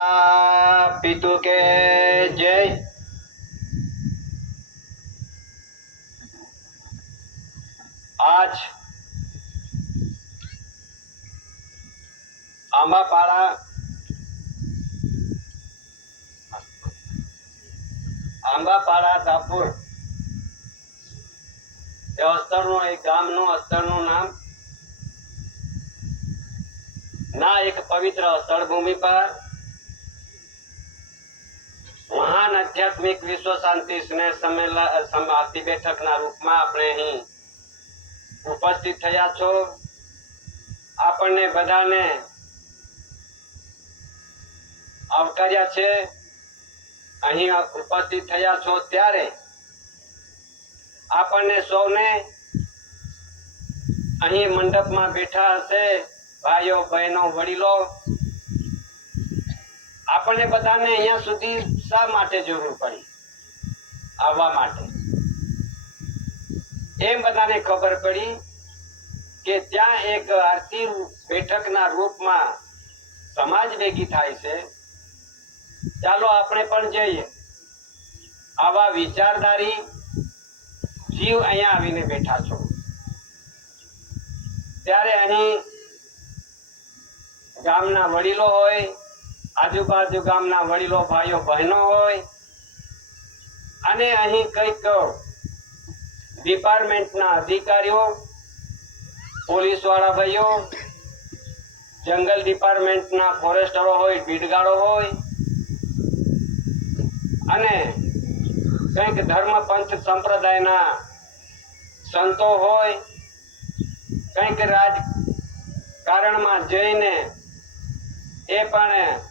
पितु के जय। आज आंबापाड़ा दापुर अस्तरનું એક ગામનું અસ્તરનું નામ ના એક પવિત્ર સ્થળ ભૂમિ પર મહાન આધ્યાત્મિક વિશ્વ શાંતિ સ્નેહ સમાપ્તિ બેઠકના રૂપમાં આપણે અહીં ઉપસ્થિત થયા છો। આપણને બધાને આવકાર્યા છે। અહીં ઉપસ્થિત થયા છો ત્યારે આપણને સૌને અહીં મંડપમાં બેઠા હશે ભાઈઓ બહેનો વડીલો આપણને બધાને અહીંયા સુધી શા માટે જરૂર પડી આવવા માટે એમ બધાને ખબર પડી કે ત્યાં એક આરતી બેઠકના રૂપમાં સમાજ ભેગી થાય છે। ચાલો આપણે પણ જઈએ। આવા વિચારધારી જીવ અહીંયા આવીને બેઠા છો ત્યારે અહીં ગામના વડીલો હોય આજુબાજુ ગામના વડીલો ભાઈઓ બહેનો હોય અને અહીં કંઈક ડિપાર્ટમેન્ટના અધિકારીઓ પોલીસ વાળા ભાઈઓ જંગલ ડિપાર્ટમેન્ટના ફોરેસ્ટરો હોય બીડગાડો હોય અને કંઈક ધર્મ પંથ સંપ્રદાયના સંતો હોય કંઈક રાજકારણમાં જઈને એ પણ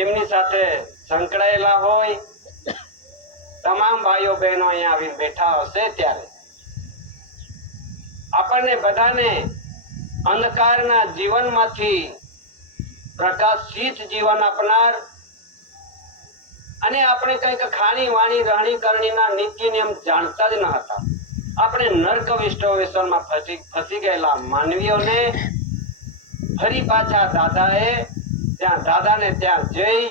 એમની સાથે સંકળાયેલા હોય તમામ ભાઈઓ બહેનો અહીંયા આવીને બેઠા હશે ત્યારે આપણને બધાને અંધકારના જીવનમાંથી પ્રકાશિત જીવન આપનાર અને આપણે કંઈક ખાણી વાણી રહણી કરણીના નીતિ નિયમ જાણતા જ ન હતા। આપણે નર્ક વિષ્ણુમાં ફસી ગયેલા માનવીઓને ફરી પાછા દાદાએ દાદાને ત્યાં જઈ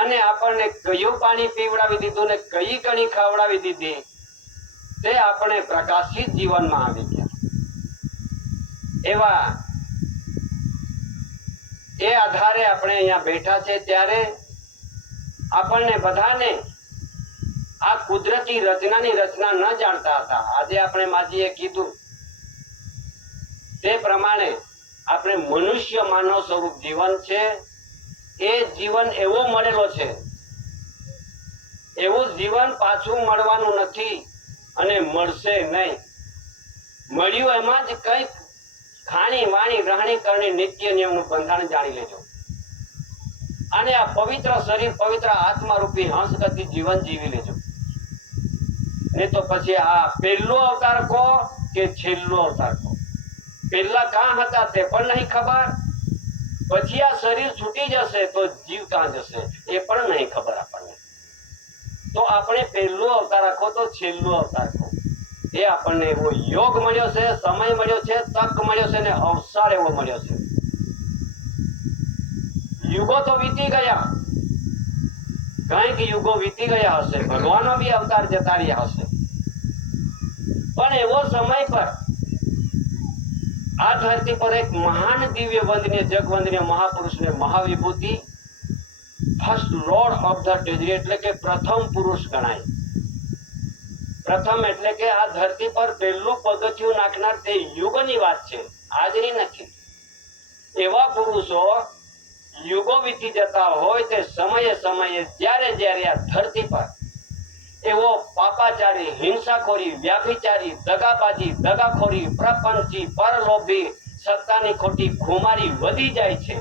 અને આપણને કયું પાણી પીવડાવી દીધું ને કઈ કણી ખવડાવી દીધી તે આપણે પ્રકાશિત જીવનમાં આવી ગયા। એવા એ આધારે આપણે અહીંયા બેઠા છે ત્યારે આપણને બધાને આ કુદરતી રચનાની રચના ન જાણતા હતા। આજે આપણે માજીએ કીધું તે પ્રમાણે આપણે મનુષ્ય માનવ સ્વરૂપ જીવન છે એ જીવન એવો મળેલો છે એવું જીવન પાછું મળવાનું નથી અને મળશે નહીં। મળ્યું એમાં જ કંઈક ખાણી વાણી રહણી કરણી નિત્ય નિયમનું બંધારણ જાણી લેજો અને આ પવિત્ર શરીર પવિત્ર આત્મા રૂપી હંસગતિ જીવન જીવી લેજો। નહીં તો પછી આ પહેલો અવતાર કહો કે છેલ્લો અવતાર કહો પહેલા કાં હતા તે પણ નહીં ખબર પછી આ શરીર છૂટી જશે તો જીવ કાં જશે એ પણ નહીં ખબર આપણને। તો આપણે પહેલો અવતાર આખો તો છેલ્લો અવતાર કહો એ આપણને એવો યોગ મળ્યો છે સમય મળ્યો છે તક મળ્યો છે ને અવસર એવો મળ્યો છે। યુગો તો વીતી ગયા કંઈક યુગો વીતી ગયા હશે ભગવાનનો બી અવતાર જતા રહ્યા હશે પણ એવો સમય પર આ ધરતી પર એક મહાન દિવ્ય વંદનીય જગવંદનીય महापुरुष ने महाविभूति first lord of the treasury એટલે કે પ્રથમ પુરુષ ગણાય। પ્રથમ એટલે કે આ ધરતી પર પહેલું પગથિયું નાખનાર તે યુગની વાત છે આજની નથી। એવા પુરુષો યુગો વીતી જતા હોય તે સમયે સમયે જ્યારે જ્યારે આ ધરતી પર એવો પાપાચારી હિંસાખોરી વ્યાભિચારી દગાબાજી દગાખોરી પ્રપંચી પરલોભી સત્તાની ખોટી ખુમારી વધી જાય છે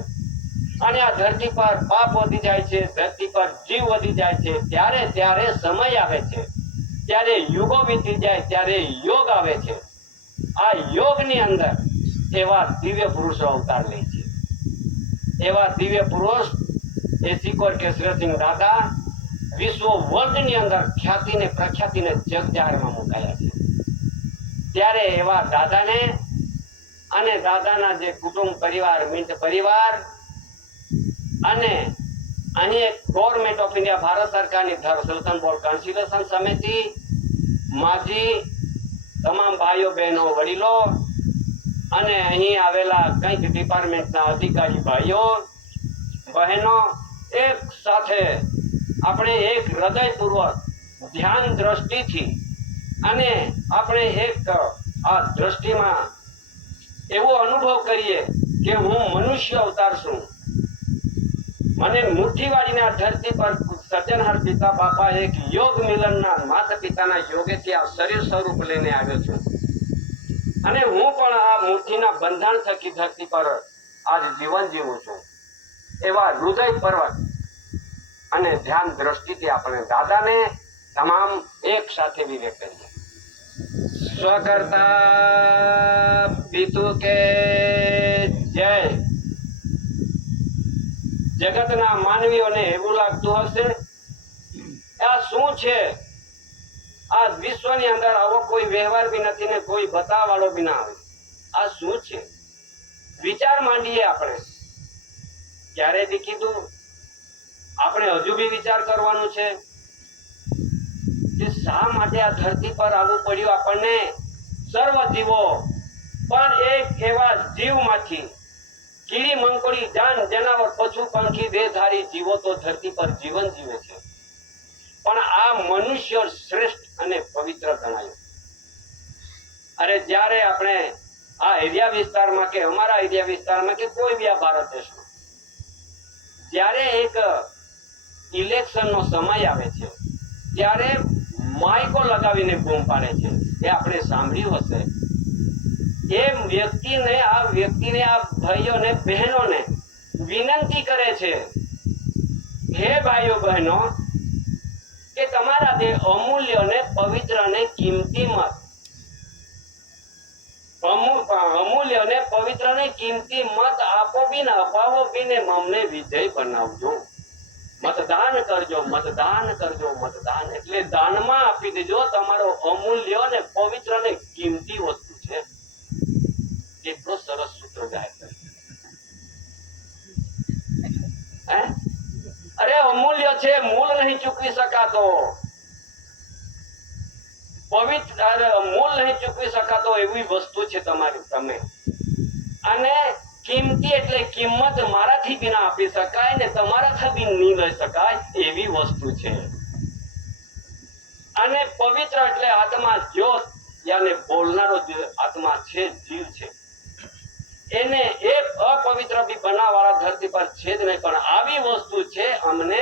અને આ ધરતી પર પાપ વધી જાય છે ધરતી પર જીવ વધી જાય છે ત્યારે ત્યારે સમય આવે છે ત્યારે યુગો વીતી જાય ત્યારે યોગ આવે છે। આ યોગની અંદર એવા દિવ્ય પુરુષો અવતાર લે છે। એવા દિવ્ય પુરુષ એ સિકોર કેશરસિંહ દાदा વિશ્વ વર્લ્ડની અંદર ખ્યાતિને પ્રખ્યાતિને જગજાહેરમાં મુકાયા છે। ત્યારે એવા દાદાને અને દાદાના જે કુટુંબ પરિવાર મિન્ટ પરિવાર અને અહીં એક ગવર્મેન્ટ ઓફ ઇન્ડિયા ભારત સરકારની સુલતાન બોર્ડ કન્સિલરેશન સમિતિ, માજી, તમામ ભાઈઓ બહેનો વડીલો અને અહીં આવેલા કંઈક ડિપાર્ટમેન્ટના અધિકારી ભાઈઓ બહેનો એક સાથે આપણે એક હૃદયપૂર્વક ધ્યાન દ્રષ્ટિથી અને આપણે એક આ દ્રષ્ટિમાં એવો અનુભવ કરીએ કે હું મનુષ્ય અવતાર છું. મને મુઠ્ઠી વાળીને આ ધરતી પર સર્જનહાર પિતા બાપા એક યોગ મિલનના માતા પિતાના યોગેથી આ શરીર સ્વરૂપ લઈને આવ્યો છું અને હું પણ આ મુઠ્ઠીના બંધાણ થકી ધરતી પર આજ જીવન જીવું છું. એવા હૃદયપૂર્વક અને ધ્યાન દ્રષ્ટિથી આપણે દાદાને તમામ એક સાથે વિવેક કરીએ. સ્વકર્તા પિતુ કે જય. જગતના માનવીઓને એવું લાગતું હશે આ શું છે, આ વિશ્વની અંદર આવો કોઈ વ્યવહાર બી નથી ને કોઈ બતાવવાળો બી ના આવે. આ શું છે? વિચાર માંડીએ આપણે. ક્યારે બી કીધું આપણે હજુ બી વિચાર કરવાનું છે કે શા માટે આ ધરતી પર આવવું પડ્યું આપણને. સર્વ જીવો પણ એક એવા જીવમાંથી કીડી મંકોડી જાન જનાવર પશુ પંખી દેહધારી જીવો તો ધરતી પર જીવન જીવે છે, પણ આ મનુષ્ય શ્રેષ્ઠ અને પવિત્ર ગણાયો. અરે જ્યારે આપણે આ એરિયા વિસ્તારમાં કે અમારા એરિયા વિસ્તારમાં કે કોઈ બી આ ભારત દેશમાં જ્યારે એક ઇલેક્શનનો સમય આવે છે ત્યારે માઇકો લગાવીને બૂમ પાડે છે. એ આપણે સાંભળ્યું હશે. એ વ્યક્તિને આ ભાઈઓને બહેનોને વિનંતી કરે છે, હે ભાઈઓ બહેનો, કે તમારા તે અમૂલ્ય ને પવિત્ર ને કિંમતી મત, અમૂલ્ય ને પવિત્ર ને કિંમતી મત આપો બી ને અપાવો બી ને અમને વિજય બનાવજો. મતદાન કરજો, મતદાન કરજો, મતદાન એટલે દાનમાં આપી દેજો. તમારો અમૂલ્ય ને પવિત્ર ને કિંમતી વસ્તુ છે. કેટલો સરસ સૂત્ર ગાય. અરે અમૂલ્ય છે, મૂલ નહીં ચૂકવી શકાતો. પવિત્ર મૂલ નહીં ચૂકવી શકાતો એવી વસ્તુ છે તમારી તમે. અને કિંમતી એટલે કિંમત મારાથી બી ના આપી શકાય ને તમારાથી બી નહીં લઈ શકાય એવી વસ્તુ છે. અને પવિત્ર એટલે આત્મા જ્યોત, યાને બોલનારો જે આત્મા છે, જીવ છે, એને એક અપવિત્ર બી બનાવવાળા ધરતી પર છે જ નહીં. પણ આવી વસ્તુ છે, અમને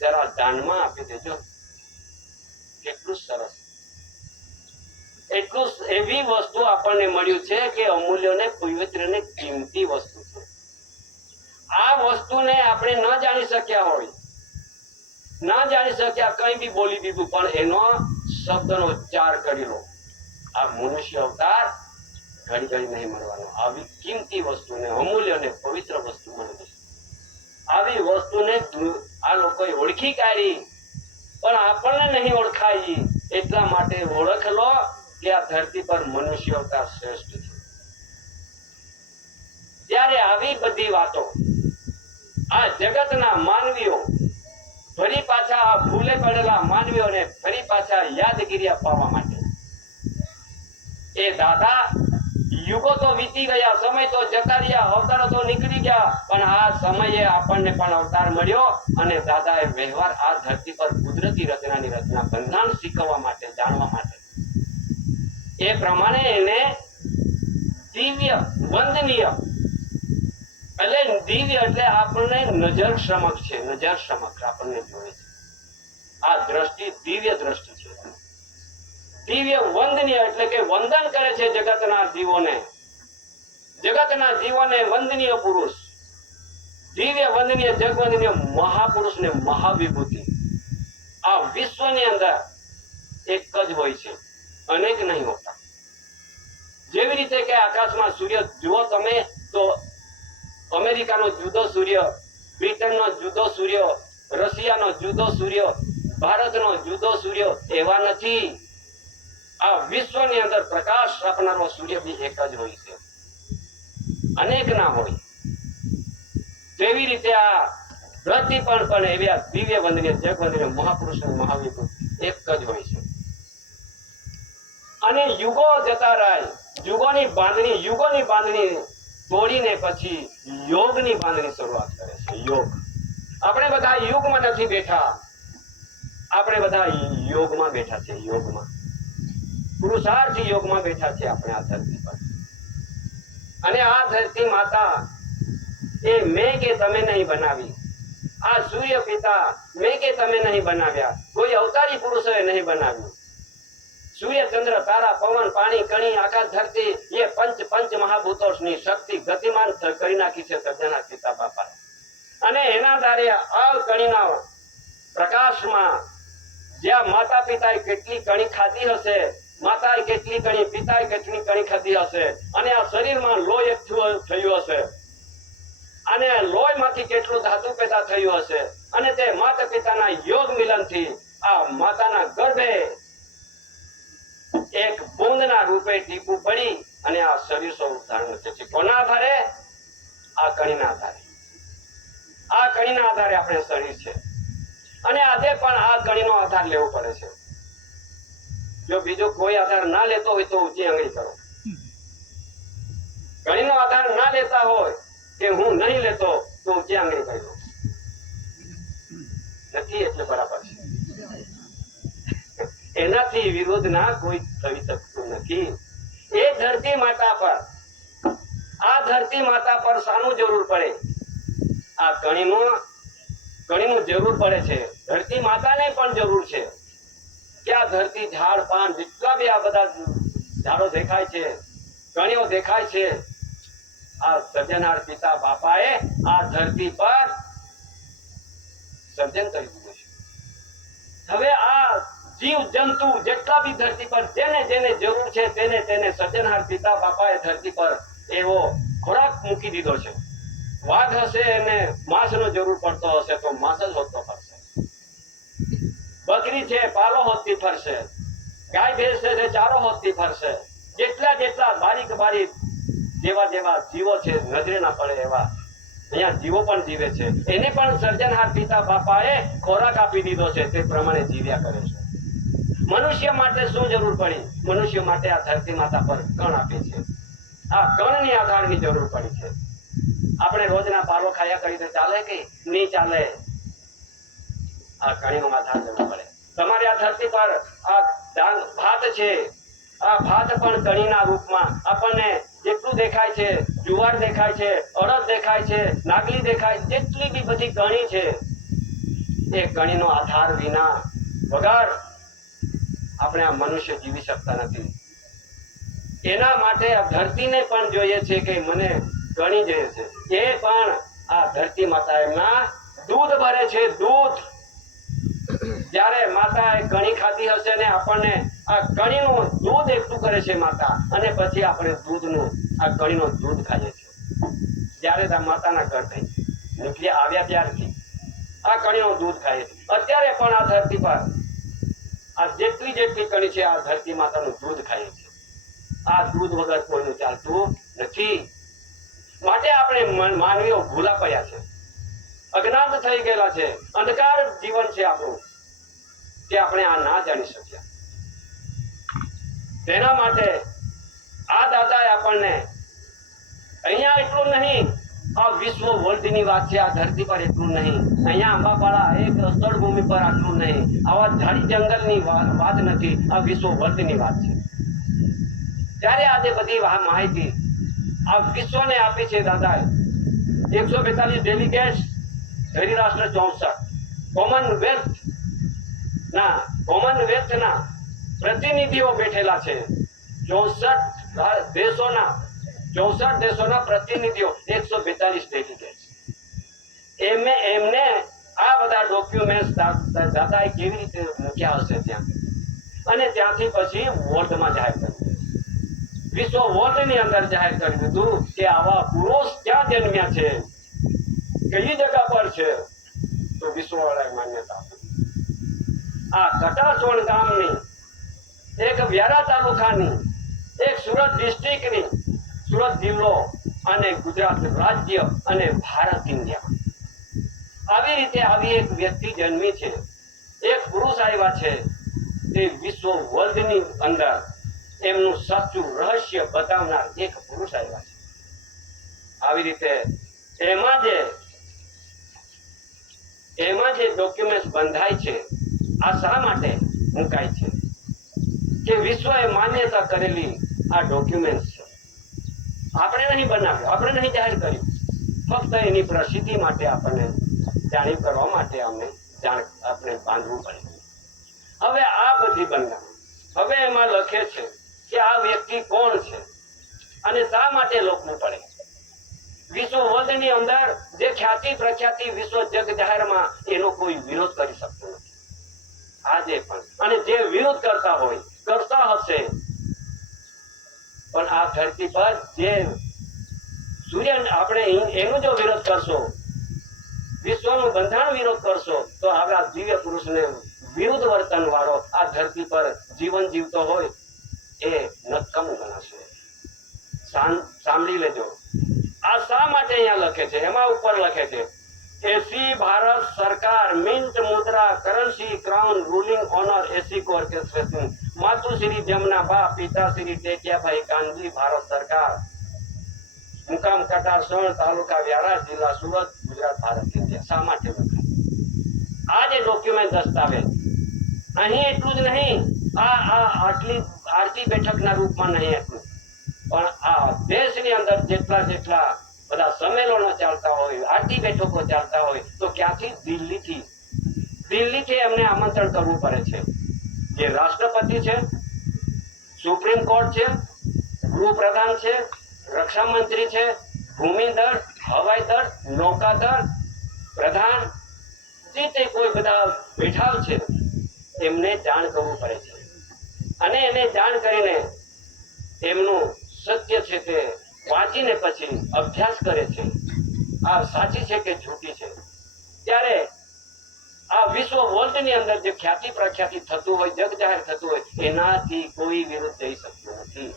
જરા દાનમાં આપી દેજો. કેટલું સરસ. એટલું એવી વસ્તુ આપણને મળ્યું છે કે અમૂલ્ય ને પવિત્ર ને કિંમતી વસ્તુ છે. આ વસ્તુને આપણે ન જાણી શક્યા હોય, ના જાણી શક્યા, કઈ બી બોલી દીધું, પણ એનો શબ્દનો ઉચ્ચાર કરી લો. આ મનુષ્ય અવતાર ઘડી ઘડી નહીં મળવાનો. આવી કિંમતી વસ્તુને, અમૂલ્ય ને પવિત્ર વસ્તુ મળે. આવી વસ્તુને આ લોકોએ ઓળખી કાઢી, પણ આપણને નહીં ઓળખાઈ. એટલા માટે ઓળખ લો કે આ ધરતી પર મનુષ્ય અવતાર શ્રેષ્ઠ છે. ત્યારે આવી બધી વાતો આ જગતના માનવીઓ ફરી પાછા આ ભૂલે પડેલા માનવીઓને ફરી પાછા યાદગીરી અપાવવા માટે એ દાદા યુગો તો વીતી ગયા, સમય તો જતા રહ્યા, અવતારો તો નીકળી ગયા, પણ આ સમયે આપણને પણ અવતાર મળ્યો અને દાદાએ વ્યવહાર આ ધરતી પર કુદરતી રચનાની રચના બંધાણ શીખવવા માટે, જાણવા માટે એ પ્રમાણે એને દિવ્ય વંદનીય એટલે દિવ્ય એટલે આપણને નજર સમક્ષ છે, નજર સમક્ષ આપણને જોવે છે. આ દ્રષ્ટિ દિવ્ય દ્રષ્ટિ છે. દિવ્ય વંદનીય એટલે કે વંદન કરે છે જગતના જીવોને વંદનીય પુરુષ, દિવ્ય વંદનીય જગવંદનીય મહાપુરુષ ને મહાવિભૂતિ આ વિશ્વની અંદર એક જ હોય છે, અનેક નહીં હોતા. જેવી રીતે કે આકાશમાં સૂર્ય જુઓ તમે તો અમેરિકાનો જુદો સૂર્ય, બ્રિટનનો જુદો સૂર્ય, રશિયાનો જુદો સૂર્ય, ભારતનો જુદો સૂર્ય એવા નથી. આ વિશ્વની અંદર પ્રકાશ આપનારો સૂર્ય બી એક જ હોય છે, અનેક ના હોય. જેવી રીતે આ રતિ પણ એવા દિવ્ય વંદનીય જગ વંદનીય મહાપુરુષ મહાવીર એક જ હોય છે. અને યુગો જતા રહે, યુગોની બાંધણી તોડીને પછી યોગની બાંધણી શરૂઆત કરે છે. યોગ. આપણે બધા યુગમાં નથી બેઠા, આપણે બધા યોગમાં બેઠા છે. યોગમાં, પુરુષાર્થ યોગમાં બેઠા છે આપણે આ ધરતી પર. અને આ ધરતી માતા એ મેં કે તમે નહીં બનાવી, આ સૂર્ય પિતા મેં કે તમે નહીં બનાવ્યા, કોઈ અવતારી પુરુષોએ નહીં બનાવ્યું. સૂર્ય ચંદ્ર તારા પવન પાણી કણી આકાશ ધરતી એ પંચ મહાભૂતોની શક્તિ ગતિમાન કરી નાખી છે સર્જનહાર પિતા બાપા. અને એના દ્વારે આ કણીના પ્રકાશમાં જ્યાં માતા પિતાએ કેટલી કણી ખાધી હશે, માતાએ કેટલી કણી, પિતાએ કેટલી કણી ખાધી હશે, અને આ શરીરમાં લોહી એકઠું થયું હશે, અને લોહીમાંથી કેટલું ધાતુ પેદા થયું હશે, અને તે માતા પિતાના યોગ મિલનથી આ માતાના ગર્ભે એક બૂંદના રૂપે ટીપું પડી અને આ શરીર સ્વરૂપ ધારણ છે. કોના આધારે? આ કણીના આધારે. આ કણીના આધારે આપણે શરીર છે. અને આજે પણ આ કણીનો આધાર લેવો પડે છે. જો બીજો કોઈ આધાર ના લેતો હોય તો ઊંચી આંગળી કરો. કણીનો આધાર ના લેતા હોય કે હું નહીં લેતો તો ઊંચી આંગળી કરી દો. નથી એટલે બરાબર છે. એનાથી વિરોધ ના કોઈ થઈ શકતું નથી. એ ધરતી માતા પર, આ ધરતી માતા પર શાનું જરૂર પડે? આ કણીનું જરૂર પડે છે. ધરતી માતાને પણ જરૂર છે કે આ ધરતી ઝાડ પાન જેટલા બી આ બધા ઝાડો દેખાય છે, કણીઓ દેખાય છે, આ સર્જનહાર પિતા બાપાએ આ ધરતી પર સર્જન કરી દીધું છે. હવે આ જીવ જંતુ જેટલા બી ધરતી પર જેને જેને જરૂર છે તેને સર્જનહાર પિતા બાપાએ ધરતી પર એવો ખોરાક મૂકી દીધો છે. વાઘ હશે એને માંસનો જરૂર પડતો હશે તો માંસ જ હોતો ફરશે. બકરી છે પાલો હોતી ફરશે. ગાય ભેંસ છે ચારો હોતી ફરશે. જેટલા બારીક જેવા જીવો છે નજરે ના પડે એવા અહીંયા જીવો પણ જીવે છે. એને પણ સર્જનહાર પિતા બાપાએ ખોરાક આપી દીધો છે, તે પ્રમાણે જીવ્યા કરે છે. મનુષ્ય માટે શું જરૂર પડી? મનુષ્ય માટે આ ધરતી માતા પર કણ આપે છે. આ કણની આધારની જરૂર પડી છે. આપણે રોજના પાલો ખાયા કરી તો ચાલે કે નહીં ચાલે? આ કણીનો આધાર લેવો પડે. તમારી આ ધરતી પર આ ભાત છે, આ ભાત પણ કણીના રૂપમાં આપણને જેટલું દેખાય છે, જુવાર દેખાય છે, અડદ દેખાય છે, નાગલી દેખાય છે, જેટલી બી બધી કણી છે એ કણીનો આધાર વિના વગર આપણે આ મનુષ્ય જીવી શકતા નથી. એના માટે આ ધરતીને પણ જોઈએ છે કે મને કણી જોઈએ છે. એ પણ આ ધરતી માતા એમના દૂધ ભરે છે. દૂધ જ્યારે માતાએ કણી ખાધી હશે ને આપણને આ કણીનું દૂધ એકઠું કરે છે માતા, અને પછી આપણે આ કણીનું દૂધ ખાઈએ છીએ. જ્યારે માતાના ગર્ભે નીકળ્યા આવ્યા ત્યારથી આ કણીનું દૂધ ખાઈએ છીએ. અત્યારે પણ આ ધરતી પર આ જેટલી કણી છે આ ધરતી માતાનું દૂધ ખાઈએ છીએ. આ દૂધ વગર કોઈનું ચાલતું નથી. માટે આપણે માનવીઓ ભૂલા પડ્યા છે, અજ્ઞાત થઈ ગયેલા છે, અંધકાર જીવન છે આપણું, કે આપણે આ ના જાણી શક્યા. તેના માટે આ દાદાએ આપણને અહીંયા એટલું નહીં, આ વિશ્વ વર્લ્ડની વાત છે. આ ધરતી પર એટલું નહીં, અહીંયા આંબાપાડા એક સ્થળભૂમિ પર આટલું નહીં, આવા ઝાડી જંગલની વાત નથી, આ વિશ્વ વર્લ્ડની વાત છે. ત્યારે આજે બધી માહિતી આ વિશ્વને આપી છે દાદાએ. 142 ડેલિગેટ્સ, ધરી રાષ્ટ્ર 64, કોમનવેલ્થના પ્રતિનિધિઓ બેઠેલા છે. 64 દેશોના પ્રતિનિધિઓ, 142 ડેલિગેટ્સ. એમને આ બધા ડોક્યુમેન્ટ દાદાએ કેવી રીતે મૂક્યા હશે ત્યાં, અને ત્યાંથી પછી વર્લ્ડમાં જાહેર કર્યું, વિશ્વ વર્લ્ડની અંદર જાહેર કરી દીધું કે આવા પુરુષ ક્યાં જન્મ્યા છે, કઈ જગ્યા પર છે. તો વિશ્વ વર્લ્ડે માન્યતા આપી. આ કટાસોણ ગામની, એક વ્યારા તાલુકાની, એક સુરત ડિસ્ટ્રિક્ટની, સુરત જિલ્લો અને ગુજરાત રાજ્ય અને ભારત ઇન્ડિયા, આવી રીતે આવી એક વ્યક્તિ જન્મી છે, એક પુરુષ આવ્યા છે, તે વિશ્વ વર્લ્ડની અંદર એમનું સાચું રહસ્ય બતાવનાર એક પુરુષ આવ્યા છે. આવી રીતે એમાં જે ડોક્યુમેન્ટ બંધાય છે, આ શા માટે મુકાય છે કે વિશ્વએ માન્યતા કરેલી આ ડોક્યુમેન્ટ છે. આપણે નહીં બનાવ્યું, આપણે નહીં જાહેર કર્યું, ફક્ત એની પ્રસિદ્ધિ માટે આપણને જાણી કરવા માટે આપણે બાંધવું પડે. હવે આ બધી બંધાણ હવે એમાં લખે છે કે આ વ્યક્તિ કોણ છે અને શા માટે લખવું પડે. વિશ્વ વર્લ્ડની અંદર જે ખ્યાતિ પ્રખ્યાતિ વિશ્વ જગ જાહેરમાં એનો કોઈ વિરોધ કરી શકતો નથી આજે પણ, અને જે વિરોધ કરતા હશે, પણ આ ધરતી પર જે સૂર્ય આપણે એનો જો વિરોધ કરશો, વિશ્વનું બંધારણ વિરોધ કરશો, તો આવા દિવ્ય પુરુષને વિરુદ્ધ વર્તન વાળો આ ધરતી પર જીવન જીવતો હોય એ નક્કમ ગણાશે. સાંભળી લેજો, આ શા માટે અહીંયા લખે છે, એમાં ઉપર લખે છે એસી ભારત સરકાર મિન્ટ મુદ્રા કરન્સી ક્રાઉન રૂલિંગ ઓનર એસી ઓર્કેસ્ટ્રેશન માતુશ્રી જમનાબા પિતાશ્રી ટેટિયાભાઈ કાનજી ભારત સરકાર મુકામ કટારસણ તાલુકા વ્યારા જિલ્લા સુરત ગુજરાત ભારત ઇન્ડિયા. શા માટે લખાય આ જે ડોક્યુમેન્ટ દસ્તાવેજ? અહીં એટલું જ નહીં, આરતી બેઠકના રૂપમાં નહીં એટલું, પણ આ દેશની અંદર જેટલા બધા સંમેલનો ચાલતા હોય, આરતી બેઠકો ચાલતા હોય, તો ક્યાંથી? દિલ્હીથી એમને આમંત્રણ કરવું પડે છે. જે રાષ્ટ્રપતિ છે, સુપ્રીમ કોર્ટ છે, ગૃહપ્રધાન છે, રક્ષા મંત્રી છે, ભૂમિ દળ, હવાઈ દળ, નૌકાદળ પ્રધાન, જે કોઈ બધા બેઠા છે, એમને જાણ કરવું પડે છે. અને એને જાણ કરીને એમનું સત્ય છે તે વાંચીને પછી અભ્યાસ કરે છે, આ સાચી છે કે જૂઠી છે. ત્યારે આ વિશ્વ વર્લ્ડની અંદર જે ખ્યાતિ પ્રખ્યાતિ થતું હોય, જગ જાહેર થતું હોય, એનાથી કોઈ વિરુદ્ધ જઈ શકતું નથી.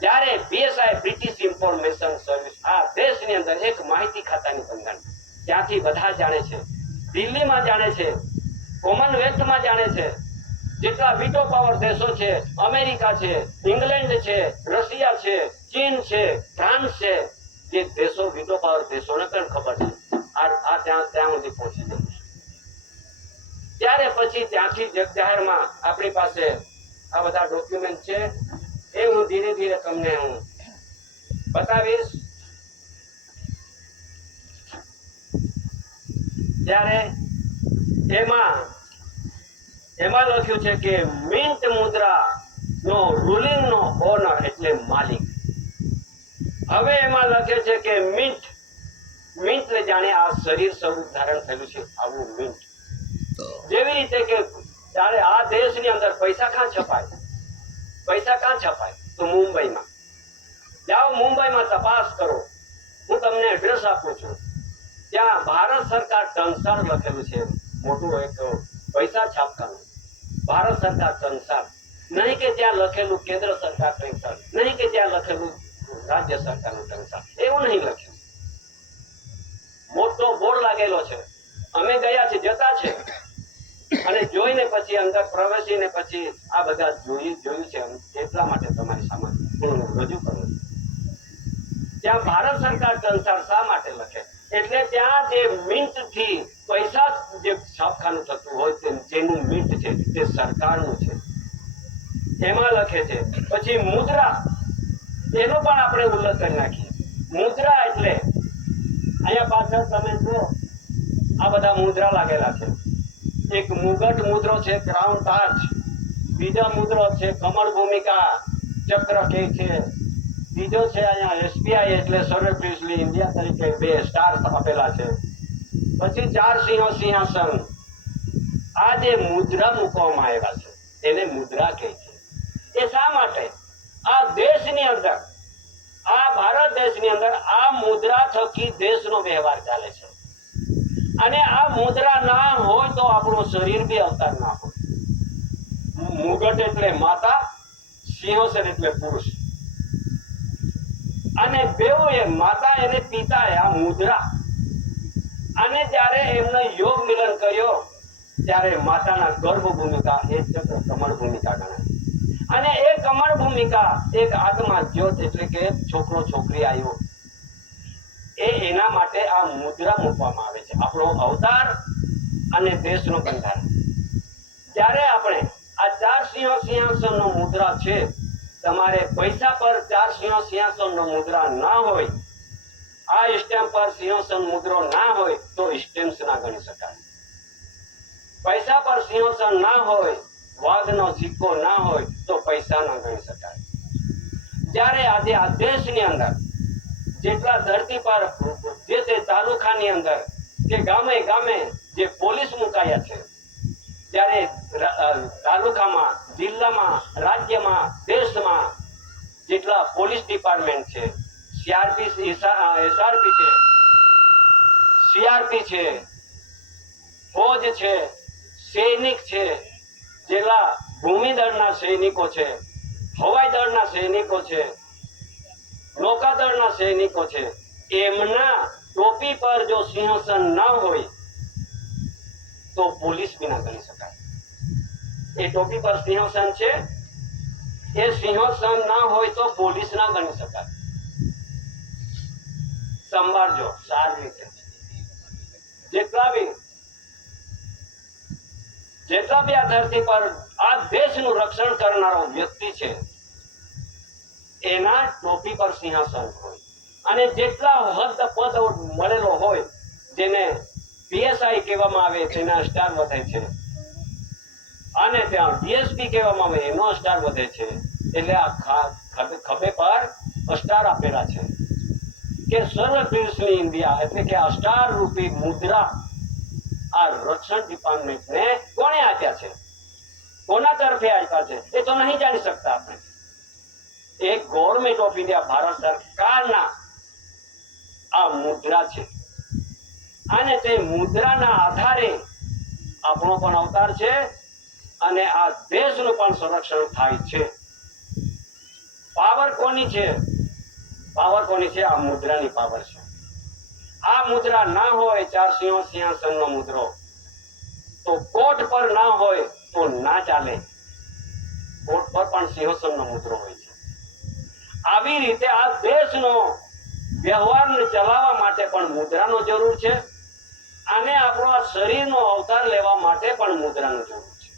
ત્યારે BSI બ્રિટિશ ઇન્ફોર્મેશન સર્વિસ આ દેશની અંદર એક માહિતી ખાતાની બંધારણ, ત્યાંથી બધા જાણે છે, દિલ્હીમાં જાણે છે, કોમનવેલ્થમાં જાણે છે, જેટલા વિટો પાવર દેશો છે, અમેરિકા છે, ઇંગ્લેન્ડ છે, રશિયા છે, ચીન છે, ફ્રાન્સ છે, જે દેશો વિટો પાવર દેશોને પણ ખબર છે આ ત્યાં સુધી પહોંચી જાય. ત્યારે પછી ત્યાંથી જગ જાહેરમાં આપણી પાસે આ બધા ડોક્યુમેન્ટ છે, એ હું ધીરે ધીરે તમને હું બતાવીશ. ત્યારે એમાં લખ્યું છે કે મિન્ટ મુદ્રા નો રૂલિંગ નો ઓનર એટલે માલિક. હવે એમાં લખે છે કે મિન્ટ જાણે આ શરીર સ્વરૂપ ધારણ થયેલું છે, આવું મિન્ટ. જેવી રીતે કે ત્યારે આ દેશની અંદર પૈસા ક્યાં છપાય? તો મુંબઈમાં જાઓ, મુંબઈમાં તપાસ કરો, હું તમને એડ્રેસ આપું છું. ત્યાં ભારત સરકાર ટંસાળ લખેલું છે, મોટું એક પૈસા છાપવાનું. ભારત સરકાર ટંસાળ, નહીં કે ત્યાં લખેલું કેન્દ્ર સરકાર ટંસાળ, નહીં કે ત્યાં લખેલું રાજ્ય સરકારનું ટંસાળ, એવું નહીં લખ્યું. મોટો બોર્ડ લાગેલો છે. અમે ગયા છે, જતા છે, અને જોઈને પછી અંદર પ્રવેશીને પછી આ બધા જોયું છે. એટલા માટે તમારી સામે હું રજૂ કરું. ત્યાં ભારત સરકાર ટંસાળ શા માટે લખે? એટલે ત્યાં જે મિન્ટ થી પૈસા જે છાપખાનું થતું હોય, જેનું મિન્ટ છે તે સરકારનું છે, એમાં લખે છે. પછી મુદ્રા, એનો પણ આપણે ઉલ્લેખ કરી નાખીએ. મુદ્રા એટલે અહીંયા પાછળ તમે જો આ બધા મુદ્રા લાગેલા છે. એક મુગટ મુદ્રો છે, ક્રાઉન તાજ. બીજો મુદ્રો છે કમળ ભૂમિકા ચક્ર કે છે. બીજો છે અહીંયા SBI એટલે સર્વશ્રેષ્ઠ ઇન્ડિયા તરીકે 2 સ્ટાર આપેલા છે. પછી 4 સિંહો સિંહાસન. આ જે મુદ્રા મૂકવામાં આવ્યા છે એને મુદ્રા કહે છે. એ શા માટે? આ દેશની અંદર, આ ભારત દેશની અંદર આ મુદ્રા થકી દેશનો વ્યવહાર ચાલે છે. અને આ મુદ્રા ના હોય તો આપણું શરીર બી અવતાર ના હોય. મુગટ એટલે માતા, સિંહાસન એટલે પુરુષ, અને બેઉ એ માતા અને પિતા આ મુદ્રા અને જ્યારે એમનો યોગ મિલન કર્યો ત્યારે માતાના ગર્ભ ભૂમિકા એ ચક્ર કમળ ભૂમિકા ગણાય. અને એ કમળ ભૂમિકા એક આત્મા જ્યોત એટલે કે છોકરો છોકરી આવ્યો એના માટે આ મુદ્રા મૂકવામાં આવે છે. આપણો અવતાર અને દેશનો બંધારણ. જ્યારે આપણે આ 4 સિંહો સિંહાસનનો મુદ્રા છે, તમારે પૈસા પર 4 સિંહો સિંહાસનનો મુદ્રા ના હોય, આ સ્ટેમ્પ પર સિંહાસન મુદ્રો ના હોય તો સ્ટેમ્પ ના ગણી શકાય. પૈસા પર સિંહાસન ના હોય, વાઘનો સિક્કો ના હોય તો પૈસા ના ગણી શકાય. જ્યારે આજે આ દેશની અંદર જેટલા ધરતી પર જે તે તાલુકાની અંદર જે ગામે ગામે જે પોલીસ મુકાયા છે, ત્યારે તાલુકામાં, જિલ્લામાં, રાજ્યમાં, દેશમાં જેટલા પોલીસ ડિપાર્ટમેન્ટ છે, એસઆરપી છે, સીઆરપી છે, ફોજ છે, સૈનિક છે, જેટલા ભૂમિદળના સૈનિકો છે, હવાઈ દળના સૈનિકો છે, નૌકાદળના સૈનિકો છે, એમના ટોપી પર જો સિંહાસન ના હોય તો પોલીસ બી ના ગણી શકાય. એ ટોપી પર સિંહાસન છે, એ સિંહાસન ના હોય તો પોલીસ ના ગણી શકાય. સંભાળજો સારી રીતે. જેટલા બી આ ધરતી પર આ દેશનું રક્ષણ કરનારો વ્યક્તિ છે, એના ટોપી પર સિંહાસન હોય. અને જેટલા હદ પદ મળેલો હોય, જેને પીએસઆઈ કહેવામાં આવે તેના સ્ટાર વધે છે, અને ત્યાં ડીએસપી કહેવામાં આવે એનો સ્ટાર વધે છે. એટલે આ ખભે પર સ્ટાર આપેલા છે કે સર્વ પીસની ઇન્ડિયા, એટલે કે આ સ્ટાર રૂપી મુદ્રા આ રક્ષણ ડિપાર્ટમેન્ટને કોણે આપ્યા છે, કોના તરફે આપ્યા છે એ તો નહીં જાણી શકતા આપણે. એક ગવર્મેન્ટ ઓફ ઇન્ડિયા, ભારત સરકારના આ મુદ્રા છે. અને તે મુદ્રાના આધારે આપણો પણ અવતાર છે અને આ દેશનું પણ સંરક્ષણ થાય છે. પાવર કોની છે? પાવર કોની છે? આ મુદ્રાની પાવર છે. આ મુદ્રા ના હોય, 4 સિંહો સિંહાસનનો મુદ્રો, તો કોટ પર ના હોય તો ના ચાલે. કોટ પર પણ સિંહાસનનો મુદ્રો હોય છે. આવી રીતે આ દેશનો વ્યવહારને ચલાવવા માટે પણ મુદ્રાનો જરૂર છે, અને આપણો આ શરીરનો અવતાર લેવા માટે પણ મુદ્રાનો જરૂર છે.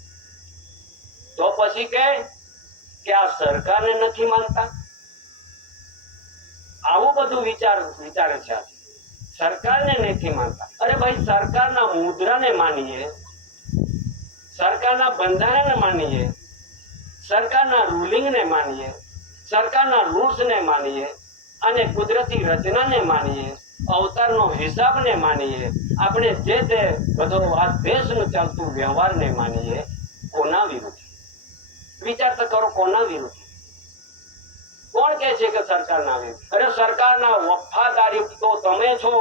તો પછી કે આ સરકારને નથી માનતા? આવું બધું વિચારે છે. સરકારને નથી માનતા. અરે ભાઈ, સરકારના મુદ્રાને માનીએ, સરકારના બંધારણને માનીએ, સરકારના રૂલિંગને માનીએ, સરકારના રૂલ્સને માનીએ, અને કુદરતી રચનાને માનીએ, અવતારનો હિસાબને માનીએ, આપણે જે તે બધો આ દેશનું ચાલતું વ્યવહારને માનીએ, કોના વિરુદ્ધ? વિચાર તો કરો, કોના વિરુદ્ધ? કોણ કહે છે કે સરકારના વિરુદ્ધ? અરે સરકારના વફાદારી તો તમે છો.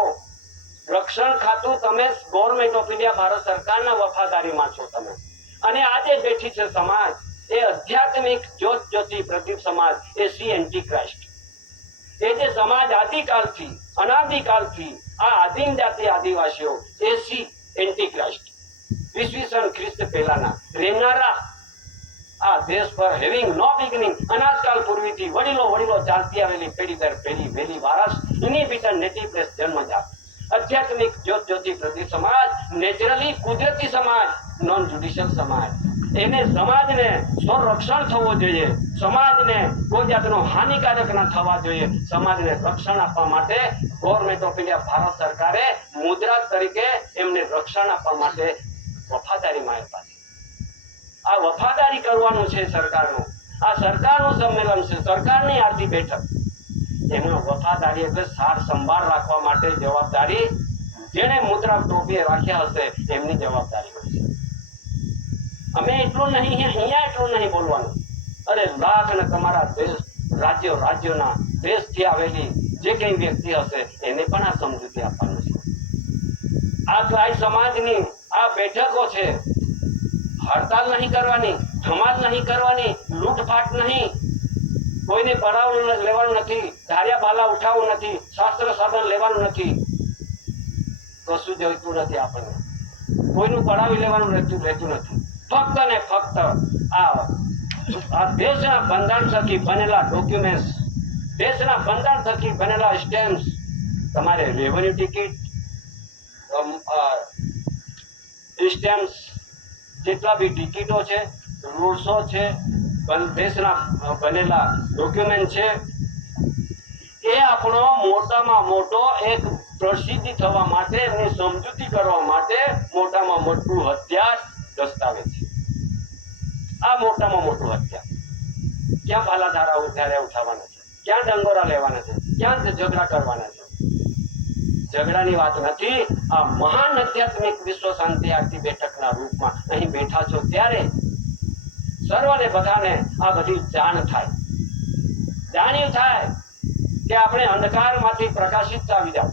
રક્ષણ ખાતું તમે, ગવર્મેન્ટ ઓફ ઇન્ડિયા, ભારત સરકારના વફાદારીમાં છો તમે. અને આજે બેઠી છે સમાજ, એ આધ્યાત્મિક જ્યોતિ પ્રદીપ સમાજ, એ સી એન્ટી ક્રાઇસ્ટ. એ જે સમાજ આદિકાલથી, અનાદિકાલથી આ આદિમ જાતિ આદિવાસીઓ, એ સી એન્ટી ક્રાઇસ્ટ, ઈસવીસન ખ્રિસ્ત પહેલાના રહેનારા આ દેશ પર હેવિંગ નો બિગનિંગ, અનાજકાલ પૂર્વીથી વડીલો ચાલતી આવેલી પેઢી દર પેઢી વહેલી વારસ ઇનહિબિટર નેટિવ પ્લેસ જન્મજાત આધ્યાત્મિક જ્યોતિ પ્રદીપ સમાજ, નેચરલી કુદરતી સમાજ, નોન જ્યુડિશિયલ સમાજ. એને સમાજને સંરક્ષણ થવું જોઈએ, સમાજને કોઈ જાતનો હાનિકારક ન થવા જોઈએ. સમાજને રક્ષણ આપવા માટે ગવર્મેન્ટ ઓફ ઇન્ડિયા, ભારત સરકારે મુદ્રા તરીકે એમને રક્ષણ આપવા માટે વફાદારીમાં આપ્યા છે. આ વફાદારી કરવાનું છે સરકારનું. આ સરકારનું સંમેલન છે, સરકારની આરતી બેઠક. એમાં વફાદારી એટલે સાર સંભાળ રાખવા માટે જવાબદારી જેને મુદ્રા ટોપીએ રાખ્યા હશે એમની જવાબદારી હોય છે. અમે એટલું નહીં, અહીંયા એટલું નહીં બોલવાનું. અરે લાખ ને તમારા દેશ, રાજ્યોના દેશથી આવેલી જે કઈ વ્યક્તિ હશે એને પણ આ સમજૂતી આપવાનું છે. આ ગાય સમાજની આ બેઠકો છે. હડતાલ નહીં કરવાની, ધમાલ નહીં કરવાની, લૂંટફાટ નહીં, કોઈને પડાવ લેવાનું નથી, ધાર્યા ભાલા ઉઠાવવું નથી, શાસ્ત્ર સાધન લેવાનું નથી. તો કશું જોઈતું નથી આપણને, કોઈનું પડાવી લેવાનું રહેતું નથી. ફક્ત ને ફક્ત આ દેશના બંધારણ થકી બનેલા ડોક્યુમેન્ટ્સ, દેશના બંધારણ થકી બનેલા સ્ટેમ્પ્સ, તમારે રેવન્યુ ટિકિટ, સ્ટેમ્પ્સ, જેટલા બી ટિકિટો છે, રૂલ્સો છે, દેશના બનેલા ડોક્યુમેન્ટ છે, એ આપણો મોટામાં મોટો એક પ્રસિદ્ધિ થવા માટે, એની સમજૂતી કરવા માટે મોટામાં મોટું હથિયાર દસ્તાવેજ છે. આ મોટામાં મોટું હથિયાર. ક્યાં પાલાધારા ઉઠાવવાના છે, ક્યાં ડંગોરા લેવાના છે, ક્યાં ઝઘડા કરવાના છે? ઝઘડાની વાત નથી. આ મહાન આધ્યાત્મિક વિશ્વ શાંતિ આરતી બેઠકના રૂપમાં અહીં બેઠા છો ત્યારે સર્વને બધાને આ બધી જાણ થાય, જાણ્યું થાય કે આપણે અંધકારમાંથી પ્રકાશિત આવી જાવ.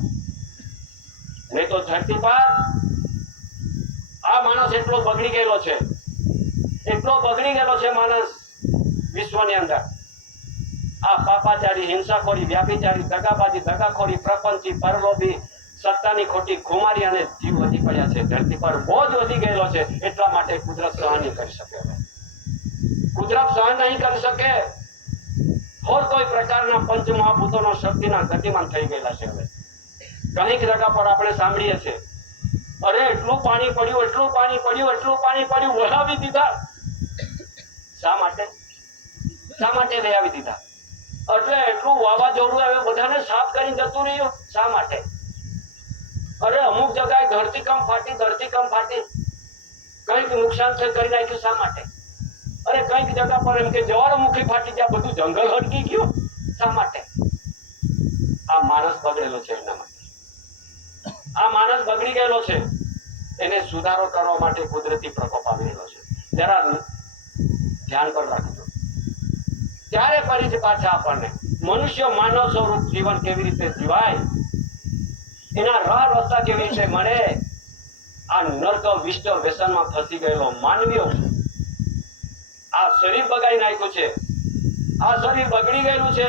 નહીં તો ધરતી પર આ માણસ એટલો બગડી ગયેલો છે, એટલો બગડી ગયેલો છે માણસ વિશ્વની અંદર. આ પાપાચારી, હિંસાખોરી, વ્યાપિચારી, દગાબાજી, દગાખોરી, પ્રપંચી, પરલોભી, સત્તાની ખોટી ખુમારી અને જીવ વધી પડ્યા છે. ધરતી પર બોજ વધી ગયેલો છે. એટલા માટે કુદરત સહન નહીં કરી શકે. કુદરત સહન નહીં કરી શકે. और कोई प्रकारना पंच महाभूतों शक्तिना गतिमान થઈ ગયેલા છે. હવે ઘણી જગ્યા પર આપણે સાંભળીએ છીએ, અરે એટલું પાણી પડ્યું, એટલું પાણી પડ્યું, એટલું પાણી પડ્યું, વહાવી દીધા. શા માટે? શા માટે વહાવી દીધા? એટલે એટલું વાવાઝોડું હવે બધાને સાફ કરીને જતું રહ્યું. શા માટે? અરે અમુક જગ્યાએ ધરતીકંપ ફાટી કંઈક નુકસાન કરી નાખ્યું. શા માટે? અરે કઈક જગ્યા પર એમ કે જ્વાળામુખી ફાટી ગયા, બધું જંગલ હટકી ગયું. શા માટે? આ માણસ બગડેલો છે. એના માટે આ માણસ બગડી ગયેલો છે. એને સુધારો કરવા માટે કુદરતી પ્રકોપ આવી રહેલો છે. જરા ધ્યાન પર રાખજો. ત્યારે ફરીથી પાછા આપણને મનુષ્ય માનવ સ્વરૂપ જીવન કેવી રીતે જીવાય, એના રાહ રસ્તા કેવી રીતે મળે, આ નર્ક વિષ્ટ વ્યસનમાં ફસી ગયેલો માનવીઓ આ શરીર બગાડી નાખ્યું છે. આ શરીર બગડી ગયેલું છે.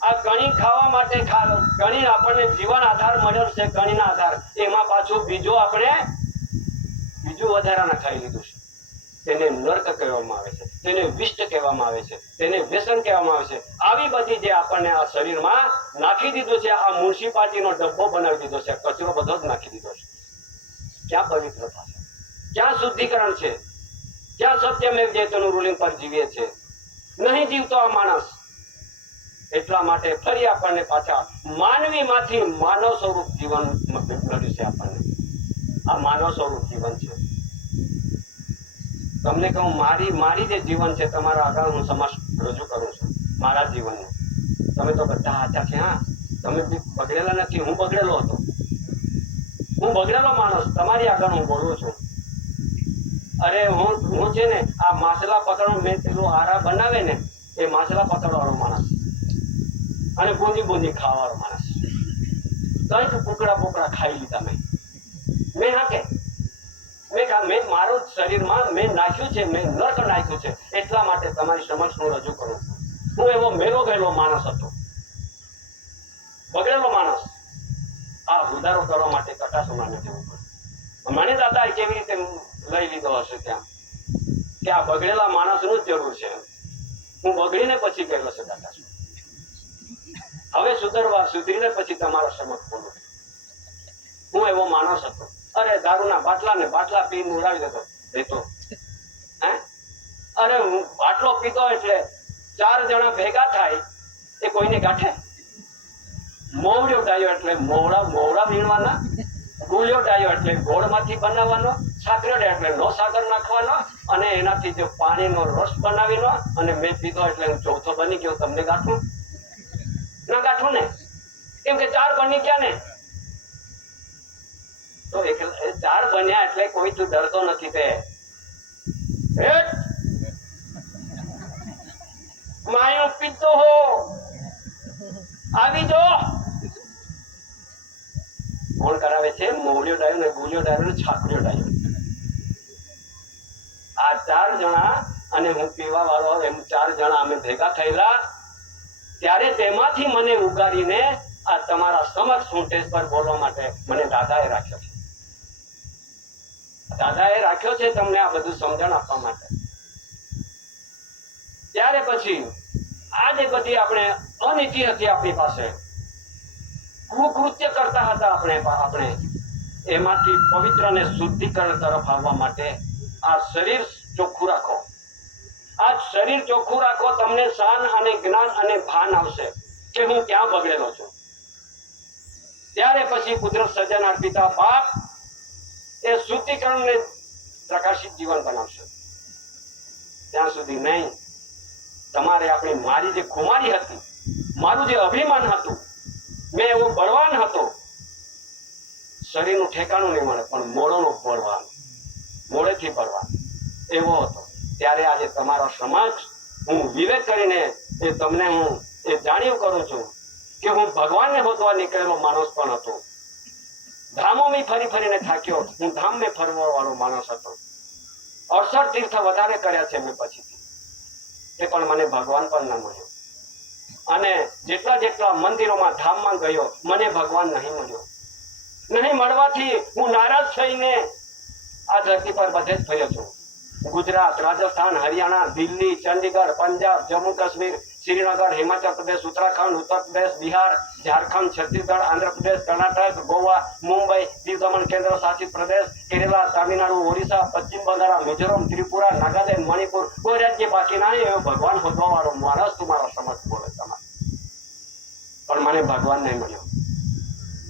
આ કણી ખાવા માટે કણી આપણને જીવન આધાર મળ્યો છે. કણીના આધાર એમાં પાછું બીજું વધારાના ખાઈ લીધું છે. તેને નર્ક કહેવામાં આવે છે, તેને વિષ્ટ કહેવામાં આવે છે, તેને વ્યસન કહેવામાં આવે છે. આવી બધી જે આપણને આ શરીરમાં નાખી દીધું છે, આ મ્યુનિસિપાલિટીનો ડબ્બો બનાવી દીધો છે, કચરો બધો જ નાખી દીધો છે. ક્યાં પવિત્રતા છે? ક્યાં શુદ્ધિકરણ છે? ક્યાં સત્યમેવ જયતેનું રૂલિંગ પર જીવીએ છે? નહીં જીવતો આ માણસ. એટલા માટે ફરી આપણને પાછા માનવીમાંથી માનવ સ્વરૂપ જીવન મળ્યું છે. આપણને આ માનવ સ્વરૂપ જીવન છે. તમને કહું, મારી જે જીવન છે તમારા આગળ હું સમક્ષ રજૂ કરું છું. મારા જીવનનું તમે તો બધા સાચા છે. હા, તમે બગડેલા નથી. હું બગડેલો હતો. હું બગડેલો માણસ તમારી આગળ હું બોલું છું. અરે હું છે ને આ માછલા પકડવા, મેં પેલું હારા બનાવે ને એ માછલા પકડવાળો માણસ અને બૂંદી ખાવાવાળો માણસ. કંઈક કુકડા ખાઈ લીધા મેં હા કે મેં મારું શરીરમાં મેં નાખ્યું છે, મેં નર્ક નાખ્યું છે. એટલા માટે તમારી સમક્ષ હું રજૂ કરું છું. હું એવો મેલો ગયેલો માણસ હતો, બગડેલો માણસ. આ સુધારો કરવા માટે કટાસોમાં જવું પડે. મને દાદા કેવી રીતે લઈ લીધો હશે ત્યાં કે આ બગડેલા માણસનું જ જરૂર છે. હું બગડીને પછી ગયેલો છે દાદા. હવે સુધરીને પછી તમારા સમક્ષ બોલું. હું એવો માણસ હતો. અરે દારૂના બાટલા પી ઉડાવી દેતો. અરે હું બાટલો પીતો એટલે 4 જણા ભેગા થાય એ કોઈને ગાંઠે. મોવડ્યો ડાયો એટલે મોવડા વીણવાના, ગુલિયો ડાયો એટલે ગોળમાંથી બનાવવાનો, સાકરડે એટલે નો સાકર નાખવાનો અને એનાથી જો પાણીનો રસ બનાવીનો અને મેં પીધો એટલે હું ચોથો બની ગયો. તમને ગાંઠું ના ગાંઠું ને? કેમ કે 4 બની ગયા ને. તો 4 બન્યા એટલે કોઈ તું ડરતો નથી. તે માયો પીતો હો આવી જો. કોણ કરાવે છે? મોવડિયો ડાયો ને ગુલિયો ડાયો ને છાકડીયો ડાયો. આ 4 જણા અને હું પીવા વાળો, એમ 4 જણા અમે ભેગા થયેલા. ત્યારે તેમાંથી મને ઉગાડીને આ તમારા સમક્ષ હું સ્ટેજ પર બોલવા માટે મને દાદાએ રાખ્યો છે. દાદાએ રાખ્યો છે તમને આ બધું સમજણ આપવા માટે. ત્યાર પછી આ જે બધી આપણે અનીતિ હતી આપણી પાસે, કુકૃત્ય કરતા હતા આપણે એમાંથી પવિત્ર અને શુદ્ધિકરણ તરફ આવવા માટે આ શરીર ચોખ્ખું રાખો. આ શરીર ચોખ્ખું રાખો, તમને શાન અને જ્ઞાન અને ભાન આવશે કે હું ક્યાં બગડેલો છું. ત્યારે પછી કુદરત સર્જનહાર પિતા બાપ એ શુદ્ધિકરણને પ્રકાશિત જીવન બનાવશે. ત્યાં સુધી નહીં. તમારે આપણી મારી જે ખુમારી હતી, મારું જે અભિમાન હતું, મેં એવો બળવાન હતો, શરીરનું ઠેકાણું નહીં મળે પણ મોડોનો બળવાન, મોડેથી બળવાન એવો હતો. ત્યારે આજે તમારા સમક્ષ હું વિવેક કરીને એ તમને હું એ જાણ્યું કરું છું કે હું ભગવાનને હોદવા નીકળેલો માણસ પણ હતો. ધામોમાં ફરી ફરીને થાક્યો, હું ધામમાં ફરવા વાળો માણસ હતો. 68 તીર્થ વધારે કર્યા છે મેં પછીથી, એ પણ મને ભગવાન પણ ન મળ્યો. અને જેટલા મંદિરોમાં ધામમાં ગયો, મને ભગવાન નહીં મળ્યો. નહીં મળવાથી હું નારાજ થઈને આ ધરતી પર બધે જ થયો છું. ગુજરાત, રાજસ્થાન, હરિયાણા, દિલ્હી, ચંદીગઢ, પંજાબ, જમ્મુ કાશ્મીર, શ્રીનગર, હિમાચલ પ્રદેશ, ઉત્તરાખંડ, ઉત્તર પ્રદેશ, બિહાર, ઝારખંડ, છત્તીસગઢ, આંધ્રપ્રદેશ, કર્ણાટક, ગોવા, મુંબઈ, દીવ દમણ કેન્દ્ર શાસિત પ્રદેશ, કેરલા, તામિલનાડુ, ઓરિસ્સા, પશ્ચિમ બંગાળ, મિઝોરમ, ત્રિપુરા, નાગાલેન્ડ, મણિપુર, કોઈ રાજ્ય બાકી ના એવો ભગવાન હોદવા વાળો માણસ તમારા સમક્ષ બોલે તમારે. પણ મને ભગવાન નહીં મળ્યો.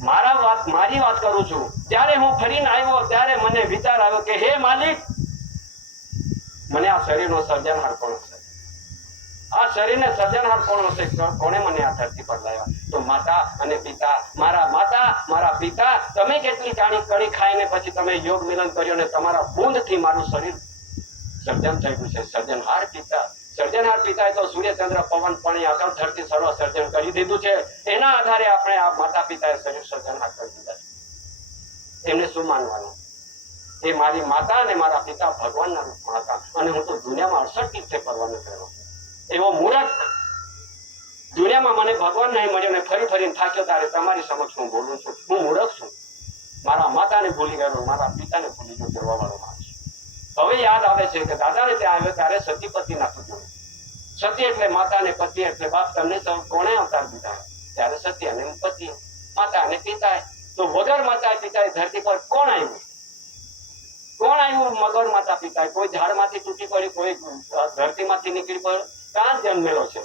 મારી વાત કરું છું. જ્યારે હું ફરીને આવ્યો ત્યારે મને વિચાર આવ્યો કે હે માલિક, મને આ શરીરનો સર્જનહાર કોણ હશે? આ શરીરને સર્જનહાર કોણ હશે? કોણે મને આ ધરતી પર લાવ્યા? તો માતા અને પિતા. મારા માતા, મારા પિતા, તમે કેટલી કણી ખાઈને પછી તમે યોગ મિલન કર્યો ને તમારા બૂંદથી મારું શરીર સર્જન થયું છે. સર્જનહાર પિતાએ તો સૂર્ય, ચંદ્ર, પવન, પાણી, આકાશ, ધરતી સર્વ સર્જન કરી દીધું છે. એના આધારે આપણે આ માતા પિતાએ શરીર સર્જનહાર કરી દીધા છે. એમને શું માનવાનું? એ મારી માતા અને મારા પિતા ભગવાનના રૂપમાં હતા. અને હું તો દુનિયામાં 68 તીર્થે ફરવાનો થયો. એવો મૂર્ખ. દુનિયામાં મને ભગવાન નહીં મળ્યો ને ફરી ફરીને થાક્યો ત્યારે તમારી સમક્ષ હું બોલું છું. હું મૂર્ખ છું. મારા માતાને ભૂલી ગયો, મારા પિતાને ભૂલી ગયો, કરવા વાળો માણસ. હવે યાદ આવે છે કે દાદાને ત્યાં આવ્યો ત્યારે સતી નાખું જોયું. સતી એટલે માતા અને પતિ એટલે બાપ. તમને કોણે અવતાર દીધા? ત્યારે સતી અને પતિ, માતા અને પિતા. તો વગર માતા પિતા ધરતી પર કોણ આવ્યું? કોણ આવ્યું વગર માતા પિતા? કોઈ ઝાડમાંથી તૂટી પડી, કોઈ ધરતીમાંથી નીકળી પડ્યો, કાં જન્મેલો છે?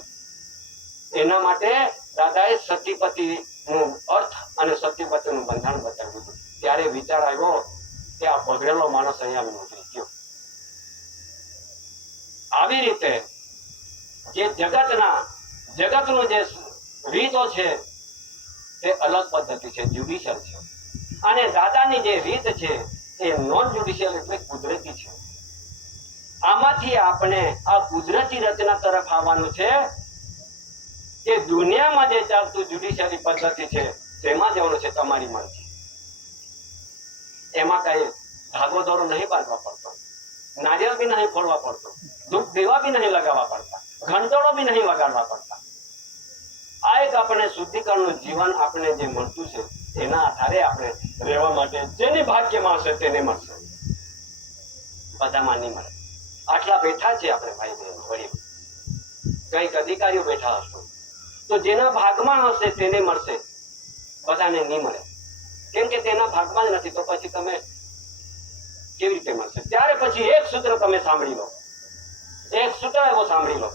એના માટે દાદાએ સતીપતિ નું અર્થ અને સતીપતિ નું બંધારણ બતાવ્યું હતું. ત્યારે વિચાર આવ્યો કે આ બગડેલો માણસ અહીંયા નીકળી ગયો. આવી રીતે જે જગતનું જે રીતો છે તે અલગ પદ્ધતિ છે, જ્યુડિશિયલ છે. અને દાદાની જે રીત છે એ નોન જ્યુડિશિયલ એટલે કુદરતી છે. આમાંથી આપણે આ કુદરતી રચના તરફ આવવાનું છે કે દુનિયામાં જે ચાલતું જ્યુડિશિયલી પદ્ધતિ છે તેમાં જવાનું છે. તમારી મરજી. એમાં કઈ ધાગો દોરો નહીં બાંધવા પડતો, નારિયેળ બી નહીં ફોડવા પડતો, ધૂપ દેવા બી નહીં લગાવવા પડતા, ઘંટોળો બી નહીં વગાડવા પડતા. આ એક આપણે શુદ્ધિકરણનું જીવન આપણે જે મળતું છે એના આધારે આપણે રહેવા માટે જેની ભાગ્યમાં હશે તેને મળશે. બધામાં નહીં મળે. આટલા બેઠા છે આપણે ભાઈ બહેન વડીલ, કઈક અધિકારીઓ બેઠા હશો તો જેના ભાગમાં હશે તેને મળશે, બધાને નહીં મળે. કેમ કે તેના ભાગમાં જ નથી તો પછી તમે કેવી રીતે મળશે? ત્યારે પછી એક સૂત્ર તમે સાંભળી લો, એક સૂત્ર એવો સાંભળી લો.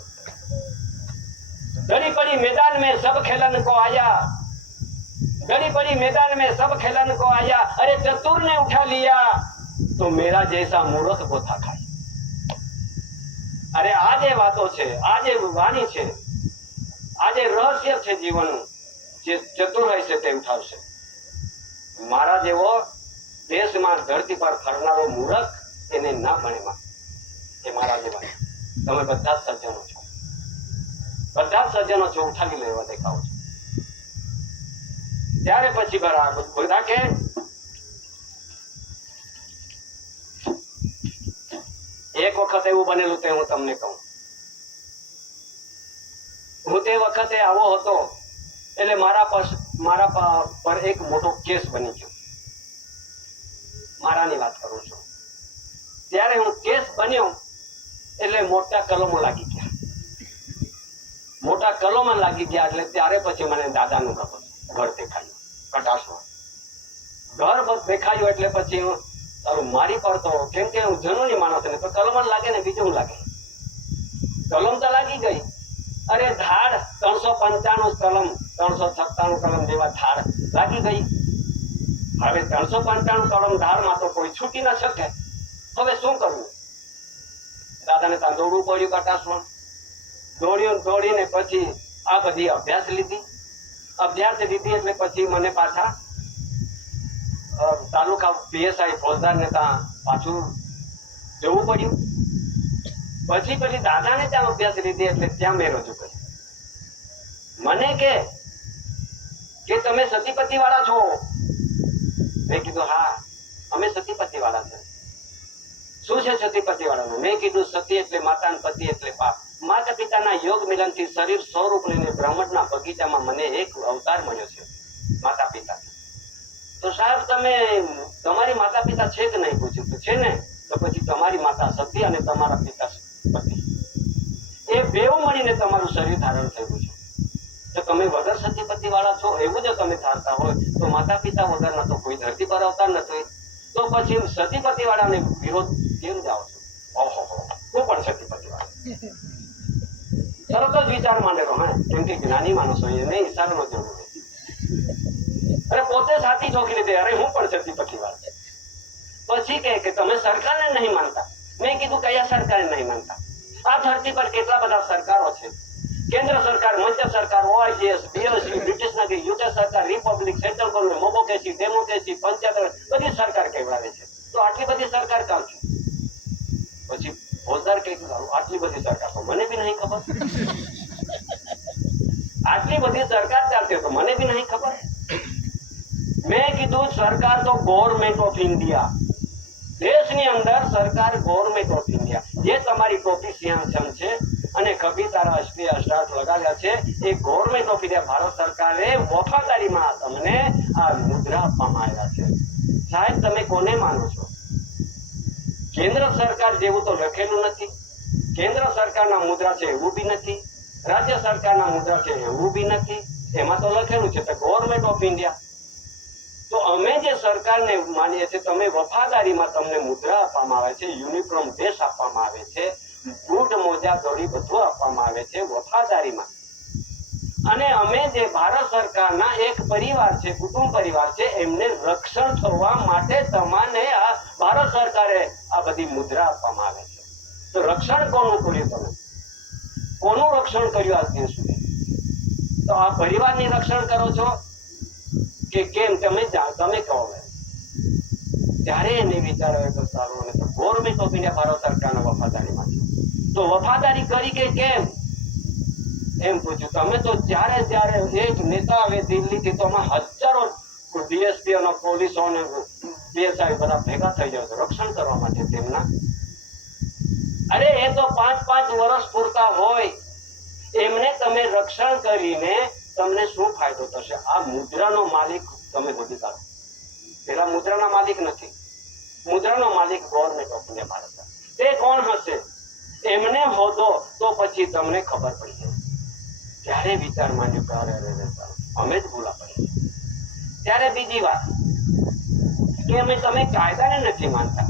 घड़ी पड़ी मैदान में सब खेलन को आया, घड़ी पड़ी मैदान में सब खेलन को आया, अरे चतुर ने उठा लिया तो मेरा जैसा मूर्ख को था खाई. अरे આ જે વાતો છે, આ જે વાણી છે, આ જે રહસ્ય છે જીવનનું, જે ચતુર હોય છે તે ઉઠાવશે. મારા જેવો દેશમાં ધરતી પર ફરનારો મૂર્ખ એને ના ભણેમાં એ મારા જેવા. તમે બધા જ સજ્જનો છો, બધા જ સજ્જનો છો, ઉઠાવી લેવા દેખાવ છો. ત્યારે પછી બરાબર રાખે એક વખત એવું બનેલું તે હું તમને કહું. હું તે વખતે આવો હતો એટલે મારા મારા પર એક મોટો કેસ બની ગયો, મારાની વાત કરું છું. ત્યારે હું કેસ બન્યો એટલે મોટા કલમો લાગી ગયા, એટલે ત્યારે પછી મને દાદાનું ઘર દેખાયું, કટાશમાં ઘર દેખાયું. એટલે પછી હું તારું મારી પર તો, કેમ કે હું જનોની માણસ ને તો કલમ જ લાગે ને, બીજું લાગે. કલમ તો લાગી ગઈ. અરે ધાડ 395 કલમ 397 કલમ જેવા ધાડ લાગી ગઈ. હવે 395 કલમ ધારમાં તો કોઈ છૂટી ના શકે. હવે શું કરવું? દાદાને ત્યાં દોડવું પડ્યું કટાશમાં. દોડીને પછી આ બધી અભ્યાસ લીધી એટલે પછી મને પાછા તાલુકા પીએસઆઈ ફોજદાર ને ત્યાં પાછું જવું પડ્યું. પછી દાદાને ત્યાં અભ્યાસ લીધી એટલે ત્યાં મેં રજૂ કરી. મને કે તમે સતીપતિ વાળા છો? મેં કીધું હા, અમે સતીપતિ વાળા છે. શું છે સતીપતિ વાળાનું? મેં કીધું સતી એટલે માતા, પતિ એટલે પાપ. માતા પિતાના યોગ મિલનથી શરીર સ્વરૂપ લઈને બ્રહ્મણના બગીચામાં મને એક અવતાર મળ્યો છે, માતા પિતા. તો સાહેબ તમે તમારી માતા પિતા છે કે નહીં? પૂછ્યું તો છે ને. તો પછી તમારી માતા સતી અને તમારા પિતા પતિ, એ બેઉ મળીને તમારું શરીર ધારણ થયું છે. તો તમે વગર સતીપતિ વાળા છો એવું જો તમે ધારતા હોય તો માતા પિતા વગરના તો કોઈ ધરતી પર અવતાર નથી. તો પછી સતીપતિ વાળાને વિરોધ કેમ જાઓ છો? ઓહો, હું પણ સતીપતિ વાળા. તરત જ વિચાર માંડેલો. કેમ કે જ્ઞાની માણસો એને ઈશારાનો જરૂર હોય. અરે પોતે સાથી જોખી લીધે, અરે હું પણ સતીપતિ વાળા. પછી કે તમે સરકારને નહીં માનતા. મેં કીધું કયા સરકારને નહીં માનતા? આ ધરતી પર કેટલા બધા સરકારો છે. કેન્દ્ર સરકાર, મધ્ય સરકાર, OIGS, BLC, બ્રિટિશ નગરી, UK સરકાર, republic, central government, mobocracy, democracy, panchayat, બધી સરકાર કહેવાય છે. તો આટલી બધી સરકાર કામ છે? પછી ફોજદાર કે આટલી બધી સરકાર તો મને બી નહીં ખબર. આટલી બધી સરકાર ચાલતી તો મને બી નહીં ખબર. મેં કીધું સરકાર તો ગવર્મેન્ટ ઓફ ઇન્ડિયા, દેશની અંદર સરકાર ગવર્મેન્ટ ઓફ ઇન્ડિયા. જે તમારી ટોપી સિંહાસન છે અને કભી તારા અશ્લીય સ્ટાર્ટ લગાવ્યા છે, એ ગવર્મેન્ટ ઓફ ઇન્ડિયા ભારત સરકારે વફાદારીમાં તમને આ મુદ્રા આપવામાં આવ્યા છે. સાહેબ તમે કોને માનો છો? કેન્દ્ર સરકાર જેવું તો લખેલું નથી. કેન્દ્ર સરકારના મુદ્રા છે એવું બી નથી, રાજ્ય સરકારના મુદ્રા છે એવું બી નથી. એમાં તો લખેલું છે તો ગવર્મેન્ટ ઓફ ઇન્ડિયા. તો અમે જે સરકારને માનીએ છીએ, તમે વફાદારીમાં તમને મુદ્રા આપવામાં આવે છે, યુનિફોર્મ ડ્રેસ આપવામાં આવે છે, બૂટ મોજા દોરી બધું આપવામાં આવે છે વફાદારીમાં. અને અમે જે ભારત સરકારના એક પરિવાર છે, કુટુંબ પરિવાર છે, એમને રક્ષણ થવા માટે તમને આ ભારત સરકારે આ બધી મુદ્રા આપવામાં આવે છે. તો રક્ષણ કોનું કર્યું? તમે કોનું રક્ષણ કર્યું આજ દિન સુધી? તો આ પરિવારની રક્ષણ કરો છો કે કેમ? તમે કહો. ત્યારે એને વિચાર આવે તો સારું, અને તો ગવર્મેન્ટ ઓફ ઇન્ડિયા ભારત સરકારના વફાદારીમાં છે. તો વફાદારી કરી કે કેમ એમ પૂછ્યું. તમે તો જ્યારે એક નેતા આવે દિલ્હીથી તો આમાં હજારો ડીએસપી અને પોલીસો અને પીએસઆઈ બધા ભેગા થઈ જાય રક્ષણ કરવા માટે તેમના. અરે એ તો 5-5 વર્ષ પૂરતા હોય. એમને તમે રક્ષણ કરીને તમને શું ફાયદો થશે? આ મુદ્રાનો માલિક તમે બધી કાઢો. પેલા મુદ્રાના માલિક નથી. મુદ્રાનો માલિક ગવર્મેન્ટ ઓફ ઇન્ડિયા ભારત. તે કોણ હશે? એમને હોદો તો પછી તમને ખબર પડી જાય. ત્યારે વિચાર માંડ્યો કે અમે જ ભૂલા પડી. ત્યારે બીજી વાત કે અમે તમે કાયદાને નથી માનતા.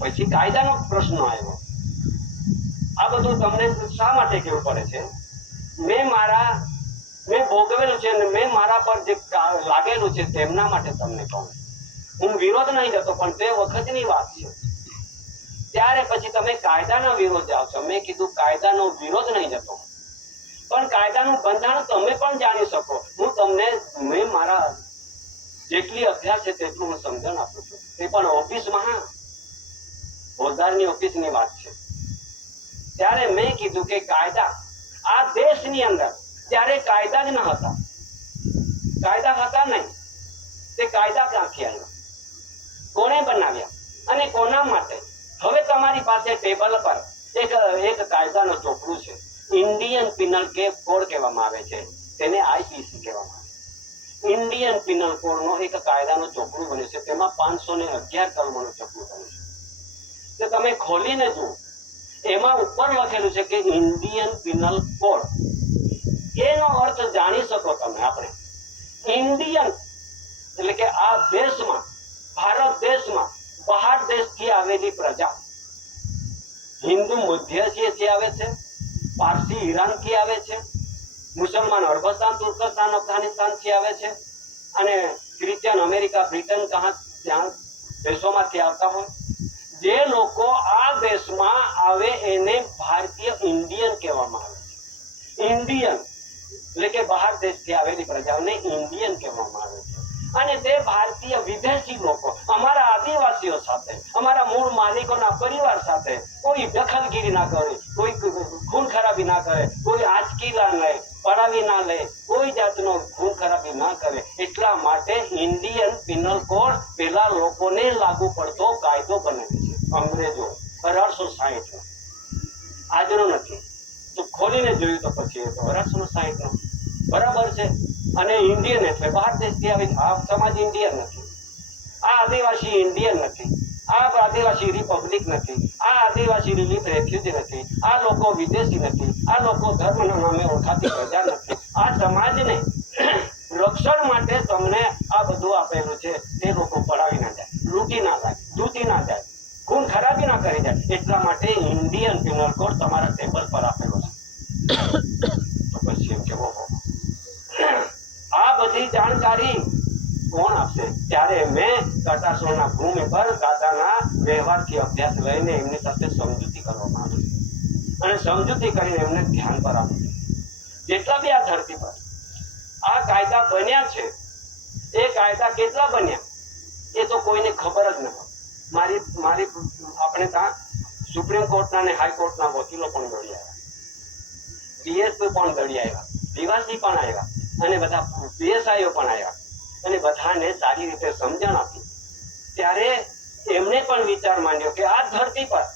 પછી કાયદાનો પ્રશ્ન આવ્યો. આ બધું તમને શા માટે કેવું પડે છે? મેં ભોગવેલું છે અને મેં મારા પર જે લાગેલું છે તેમના માટે તમને કહું. હું વિરોધ નહીં જતો, પણ તે વખતની વાત છે. ત્યારે પછી તમે કાયદાના વિરોધ જાઓ છો. મેં કીધું કાયદાનો વિરોધ નહીં જતો, પણ કાયદાનું બંધારણ તમે પણ જાણી શકો. હું તમને મેં મારા જેટલી અભ્યાસ છે તેટલું હું સમજણ આપું છું. તે પણ ઓફિસમાં, ફોજદારની ઓફિસની વાત છે. ત્યારે મેં કીધું કે કાયદા આ દેશની અંદર ત્યારે કાયદા જ ન હતા. કાયદા હતા નહીં. તે કાયદા ક્યાંથી આવ્યા? કોણે બનાવ્યા અને કોના માટે? હવે તમારી પાસે ટેબલ પર એક કાયદાનો ચોપડું છે. ઇન્ડિયન પિનલ કોડ કહેવામાં આવે છે, તેને IPC કહેવામાં આવે. ઇન્ડિયન પિનલ કોડનો એક કાયદાનો ચોપડું બન્યું છે. તેમાં 511 કલમોનું ચોપડું બન્યું છે. તો તમે ખોલીને જુઓ, એમાં ઉપર લખેલું છે કે ઇન્ડિયન પિનલ કોડ. એનો અર્થ જાણી શકો તમે. આપણે ઇન્ડિયન એટલે કે આ દેશમાં, ભારત દેશમાં બહાર દેશથી આવેલી પ્રજા, હિન્દુ મધ્ય એશિયાથી આવે છે, પારસી ઈરાનથી આવે છે, મુસલમાન અરબસ્તાન, તુર્કસ્તાન, અફઘાનિસ્તાનથી આવે છે, અને ક્રિશ્ચિયન અમેરિકા, બ્રિટન, ત્યાં દેશોમાંથી આવતા હોય. જે લોકો આ દેશમાં આવે એને ભારતીય ઇન્ડિયન કહેવામાં આવે છે. ઇન્ડિયન એટલે કે બહાર દેશથી આવેલી પ્રજાઓને ઇન્ડિયન કહેવામાં આવે છે. અને તે ભારતીય વિદેશી લોકો અમારા આદિવાસીઓ સાથે, અમારા મૂળ માલિકોના પરિવાર સાથે કોઈ દખલગીરી ના કરે, કોઈ ખૂન ખરાબી ના કરે, કોઈ આંચકી ના લે, પડાવી ના લે, કોઈ જાતનો ખૂન ખરાબી ના કરે. એટલા માટે ઇન્ડિયન પિનલ કોડ પેલા લોકોને લાગુ પડતો કાયદો બનાવે છે અંગ્રેજો 1860 આજનો નથી. તો ખોલીને જોયું તો પછી એ તો 1860 નો બરાબર છે. અને ઇન્ડિયન એટલે બહાર દેશથી આવી. આ સમાજ ઇન્ડિયન નથી, આ આદિવાસી ઇન્ડિયન નથી, આ આદિવાસી રિપબ્લિક નથી, આ આદિવાસી રિલીફ રેફ્યુજી નથી, આ લોકો વિદેશી નથી, આ લોકો ધર્મના નામે ઓળખાતી પ્રજા નથી. આ સમાજને રક્ષણ માટે તમને આ બધું આપેલું છે. તે લોકો પડાવી ના જાય, લૂંટી ના જાય, તૂટી ના જાય, ખૂન ખરાબી ના કરી જાય. એટલા માટે ઇન્ડિયન પિનલ કોડ તમારા ટેબલ પર આપેલો છે. તો પછી એમ કેવો આ બધી જાણકારી કોણ આપશે? ત્યારે મેં કટાસોના ભૂમિ પર દાદાના વ્યવહારથી અભ્યાસ લઈને એમની સાથે સમજૂતી કરવામાં આવી અને સમજૂતી કરીને એમને ધ્યાન પર આવ્યું. જેટલા બી આ ધરતી પર આ કાયદા બન્યા છે, એ કાયદા કેટલા બન્યા એ તો કોઈને ખબર જ ન હોય. મારી આપણે ત્યાં સુપ્રીમ કોર્ટના અને હાઈકોર્ટના વકીલો પણ દોડી આવ્યા, ડીએસપી પણ દોડી આવ્યા, ડીવાયસી પણ આવ્યા, અને બધા પીએસઆઈઓ પણ આવ્યા, અને બધાને સારી રીતે સમજણ આપી. ત્યારે એમને પણ વિચાર માંડ્યો કે આ ધરતી પર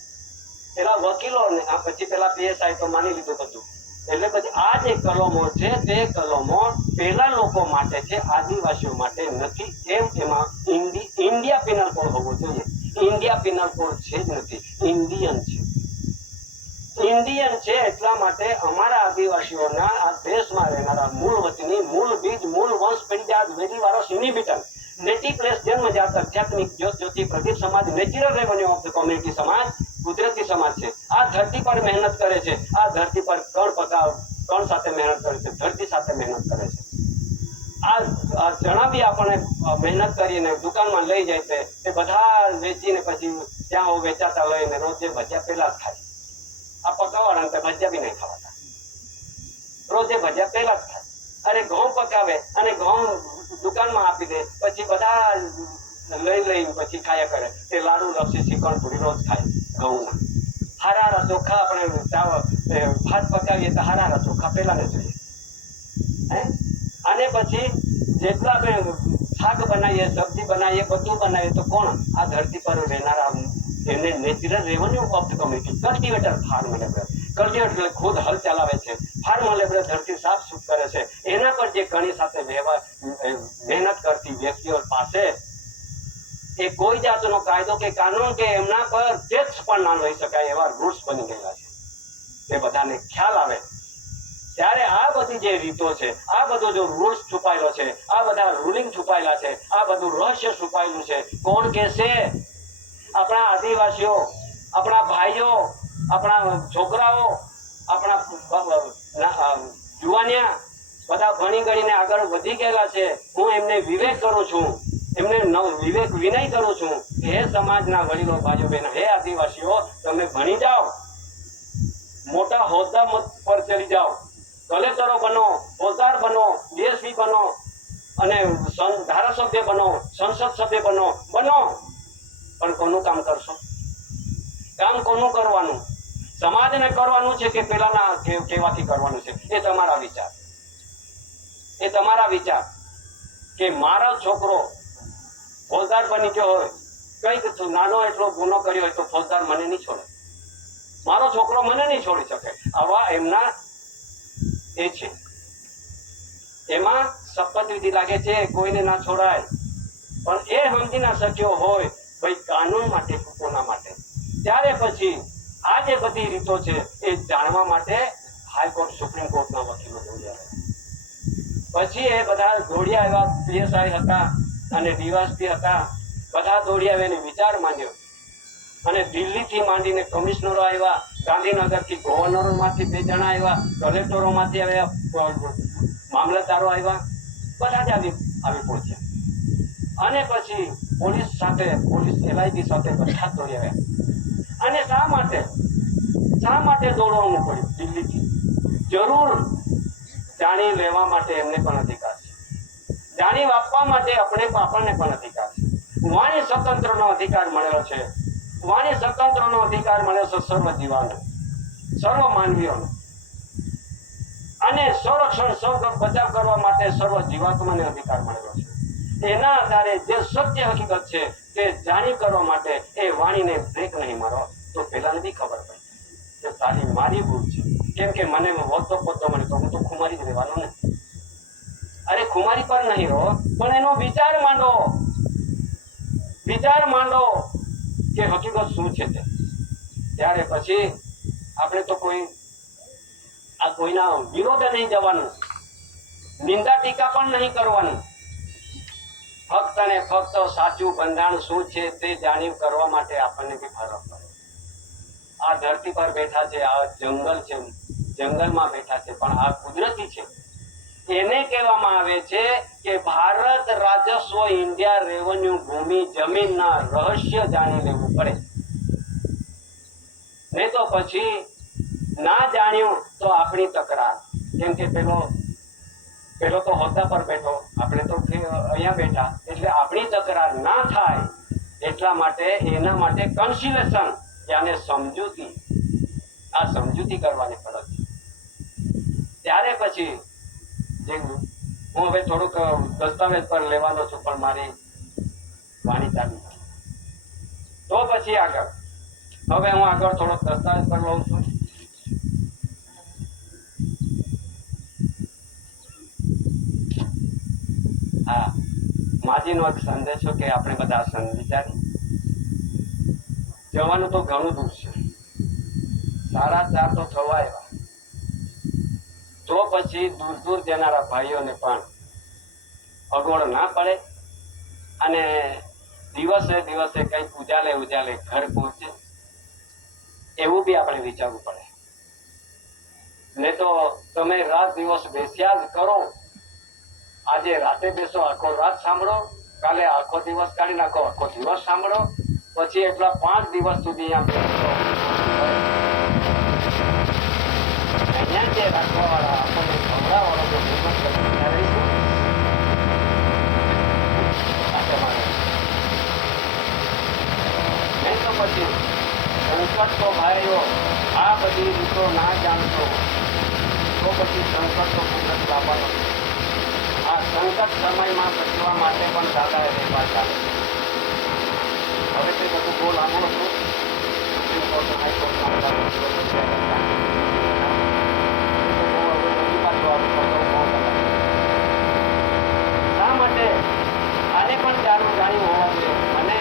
પેલા વકીલો પછી પેલા પીએસઆઈ તો માની લીધું બધું. એટલે પછી આ જે કલમો છે તે કલમો પેલા લોકો માટે છે, આદિવાસીઓ માટે નથી. એમાં ઇન્ડિયા પિનલ કોડ હોવો જોઈએ. ઇન્ડિયા પિનલ કોડ છે જ નથી, ઇન્ડિયન છે. ઇન્ડિયન છે એટલા માટે અમારા આદિવાસીઓના આ દેશમાં રહેનારા મૂળ વતની, મૂળ બીજ, મૂળ વંશ પેઢીજાત વેદી વારસ ઇનિબિટન નેટિવ પ્લેસ જન્મજાત આધ્યાત્મિક જ્યોતિ પ્રદીપ સમાજ, natural revenue of the community સમાજ, કુદરતી સમાજ છે. આ ધરતી પર મહેનત કરે છે, આ ધરતી પર કણ સાથે મહેનત કરે છે, ધરતી સાથે મહેનત કરે છે. આ ચણા બી આપણે મહેનત કરીને દુકાનમાં લઈ જાય છે, તે બધા વેચીને પછી ત્યાં વેચાતા લઈને રોજે ભજીયા પેલા જ ખાય. આ પકાવવાના તો ભજીયા બી નહીં ખાવાતા, રોજે ભજીયા પેલા જ ખાય. અરે ઘઉં પકાવે અને ઘઉં દુકાનમાં આપી દે, પછી બધા લઈ પછી ખાયા કરે. તે લાડુ, લપસી, શ્રીખંડ, પૂરી રોજ ખાય ઘઉંના. હારા ચોખા આપણે ભાત પકાવીએ તો હારા ચોખા પેલા ને જોઈએ. અને પછી જેટલા આપણે શાક બનાવીએ, સબ્જી બનાવીએ, બધું બનાવીએ તો કોણ? આ ધરતી પર રહેનારા એને natural revenue of the community, cultivator, farm labour. Cultivator એટલે ખુદ હલ ચલાવે છે, ફાર્મ લેબર ધરતી સાફ સુફ કરે છે. એના પર જે કણી સાથે મહેનત કરતી વ્યક્તિઓ પાસે એ કોઈ જાતનો કાયદો કે કાનૂન કે એમના પર ટેક્સ પણ ના લઈ શકાય એવા રૂલ્સ બની ગયેલા છે. એ બધાને ખ્યાલ આવે ત્યારે આ બધી જે રીતો છે, આ બધો જો રૂલ્સ છુપાયેલો છે, આ બધા રૂલિંગ છુપાયેલા છે, આ બધું રહસ્ય છુપાયેલું છે, કોણ કહેશે? આપણા આદિવાસીઓ, આપણા ભાઈઓ, આપણા છોકરાઓ, આપણા જુવાનિયા બધા ભણી ગણીને આગળ વધી ગયેલા છે. હું એમને વિવેક કરું છું, એમને વિવેક વિનય કરું છું. હે સમાજના વડીલો, ભાઈઓ, બહેનો, હે આદિવાસીઓ, તમે ભણી જાઓ, મોટા હોદ્દા પર ચડી જાઓ, કલેક્ટરો બનો, ફોજદાર બનો, ડીએસપી બનો, અને ધારાસભ્ય બનો, સંસદ સભ્ય બનો. પણ કોનું કામ કરશો? કામ કોનું કરવાનું? સમાજને કરવાનું છે કે પેલાના કહેવાથી કરવાનું છે? એ તમારા વિચાર, એ તમારા વિચાર. કે મારો છોકરો ફોજદાર બની ગયો હોય, કંઈક નાનો એટલો ગુનો કર્યો હોય તો ફોજદાર મને નહીં છોડે, મારો છોકરો મને નહીં છોડી શકે. આવા એમના એ છે. એમાં શપથ વિધિ લાગે છે, કોઈને ના છોડાય. પણ એ સમજી ના શક્યો હોય ભાઈ કાનૂન માટે, કોના માટે. ત્યારે પછી આ જે બધી રીતો છે એ જાણવા માટે હાઈકોર્ટ, સુપ્રીમ કોર્ટના વકીલો દોડ્યા. પછી એ બધા દોડ્યા આવ્યા, પીએસઆઈ હતા અને ડીવાયએસપી હતા, બધા દોડ્યા આવીને વિચાર માંડ્યો. અને દિલ્હીથી માંડીને કમિશનરો આવ્યા, ગાંધીનગરથી ગવર્નરોમાંથી 2 જણા આવ્યા, કલેક્ટરોમાંથી આવ્યા, મામલતદારો આવ્યા, બધા જ આવી પહોંચ્યા. અને પછી પોલીસ સાથે, પોલીસ એલઆઈટી સાથે બધા દોડી આવ્યા. અને શા માટે દોડવાનું પડ્યું દિલ્હીથી? જરૂર જાણી લેવા માટે એમને પણ અધિકાર છે, જાણી આપવા માટે આપણને પણ અધિકાર છે. વાણી સ્વતંત્રનો અધિકાર મળેલો છે. વાણી સ્વતંત્રનો અધિકાર મળ્યો છે સર્વ જીવાને, સર્વ માનવીઓને. અને સંરક્ષણ, સૌ બચાવ કરવા માટે સર્વ જીવાત્માને અધિકાર મળેલો છે. એના આધારે જે સત્ય હકીકત છે તે જાણી કરવા માટે એ વાણીને બ્રેક નહીં મારો તો પેલાને બી ખબર પડે કે તારી મારી ભૂલ છે. કેમ કે મને વધતો પોતો મને તો હું તો ખુમારી જ રહેવાનો ને. અરે ખુમારી પર નહીં રહો, પણ એનો વિચાર માંડો કે હકીકત શું છે તે. ત્યારે પછી આપણે તો કોઈના વિરોધે નહીં જવાનું, નિંદા ટીકા પણ નહીં કરવાનું. ફક્ત ને ફક્ત સાચું બંધારણ શું છે તે જાણી કરવા માટે આપણને બી ફરક પડે. આ ધરતી પર બેઠા છે, આ જંગલ છે, જંગલમાં બેઠા છે, પણ આ કુદરતી છે. એને કહેવામાં આવે છે કે ભારત રાજસ્વ, ઇન્ડિયા રેવન્યુ, ભૂમિ જમીનના રહસ્ય જાણી લેવું પડે. નહીં તો પછી ના જાણ્યું તો આપણી તકરાર. કેમ કે પેલો તો હોદ્દા પર બેઠો, આપણે તો અહીંયા બેઠા, એટલે આપણી તકરાર ના થાય એટલા માટે એના માટે કન્સિલેશન, યાને સમજૂતી, આ સમજૂતી કરવાની ફરજ છે. ત્યારે પછી હું હવે થોડુંક દસ્તાવેજ પર લેવાનો છું, પણ મારી વાણી ચાલી તો પછી આગળ હવે હું આગળ થોડોક દસ્તાવેજ પર લઉં છું. હા, માજીનો એક સંદેશો કે આપણે બધા વિચારી જવાનું તો ઘણું દૂર છે, 4:30 તો થવા આવ્યા. તો પછી દૂર જનારા ભાઈઓને પણ અગવડ ના પડે અને દિવસે કઈક ઉજાલે ઘર પહોંચે એવું બી આપણે વિચારવું પડે. ને તો તમે રાત દિવસ બેસ્યા જ કરો. આજે રાતે બેસો, આખો રાત સાંભળો, કાલે આખો દિવસ કાઢી નાખો, આખો દિવસ સાંભળો, પછી એટલા 5 દિવસ સુધી અહીંયા જે રાખવા વાળા આપણને સંભળાવાળો જો રહીશું નહીં તો પછી સંકટ તો ભાઈઓ આ બધી રીતો ના જાણશો તો પછી સંકટ તો કુદરત લાવવાનો. આ સંકટ સમયમાં બચવા માટે પણ દાદાએ રહેવા ચાલે. હવે તે બધું બહુ લાંબુ હતું. શા માટે આને પણ જાણ્યું હોવા જોઈએ. મને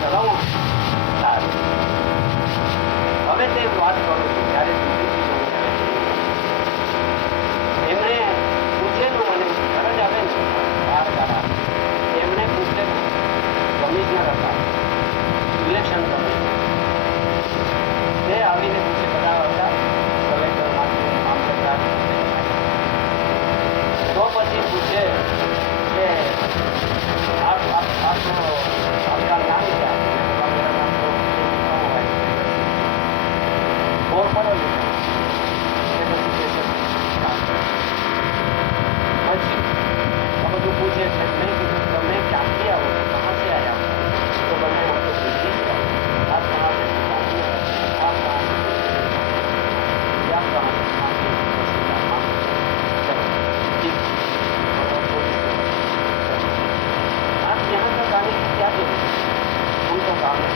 ચલાવું સારું. હવે તે વાત કરું છું ત્યારે એમણે પૂછેલું, મને ફરજ આવે ને 12 દાડા એમણે પૂછેલું, કમિશનર હતા, ઇલેક્શન કમિશનર, તે આવીને પૂછે બધા હતા કલેક્ટર મામલતદાર. તો પછી પૂછે કે आपका नाम क्या है? मेरा नाम तो और पढ़ो लिखो પછી બધું પૂછે છે. મેં કીધું તમે ક્યાંથી આવો છો, કહાં से आया हो? तो बोलते हम तो दिल्ली से आए. आप कहाँ से? आप कहाँ से? आप कहाँ से? चलो ठीक. आप यहाँ तक आने की क्या जरूरत है? हम तो काम है,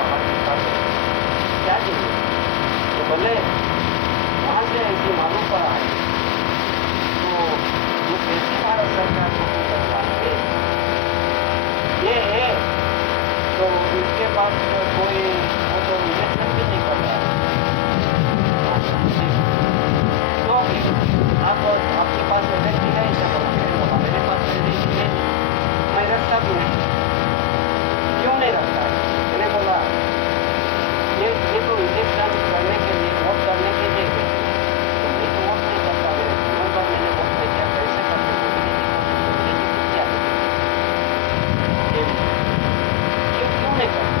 पहाड़ की क्या चाहिए? तो बोले कहाँ से ऐसी मालूम पड़ा है? तो जो कैसी भारत सरकार को करवाएंगे ये है, तो इसके पास कोई वो तो इलेक्शन भी नहीं कर रहा है। तो आप आपके पास इलेक्ट्रिक है, इसे बोला मेरे पास इलेक्ट्रिक है, मैं रखता भी नहीं। क्यों नहीं रखता है? मैंने बोला ये तो इलेक्शन करने के लिए, वोट करने के लिए है, तो मैं तो वोट नहीं करता। मेरे जीवन पर मैंने वोट नहीं किया, कैसे करते क्यों नहीं करते?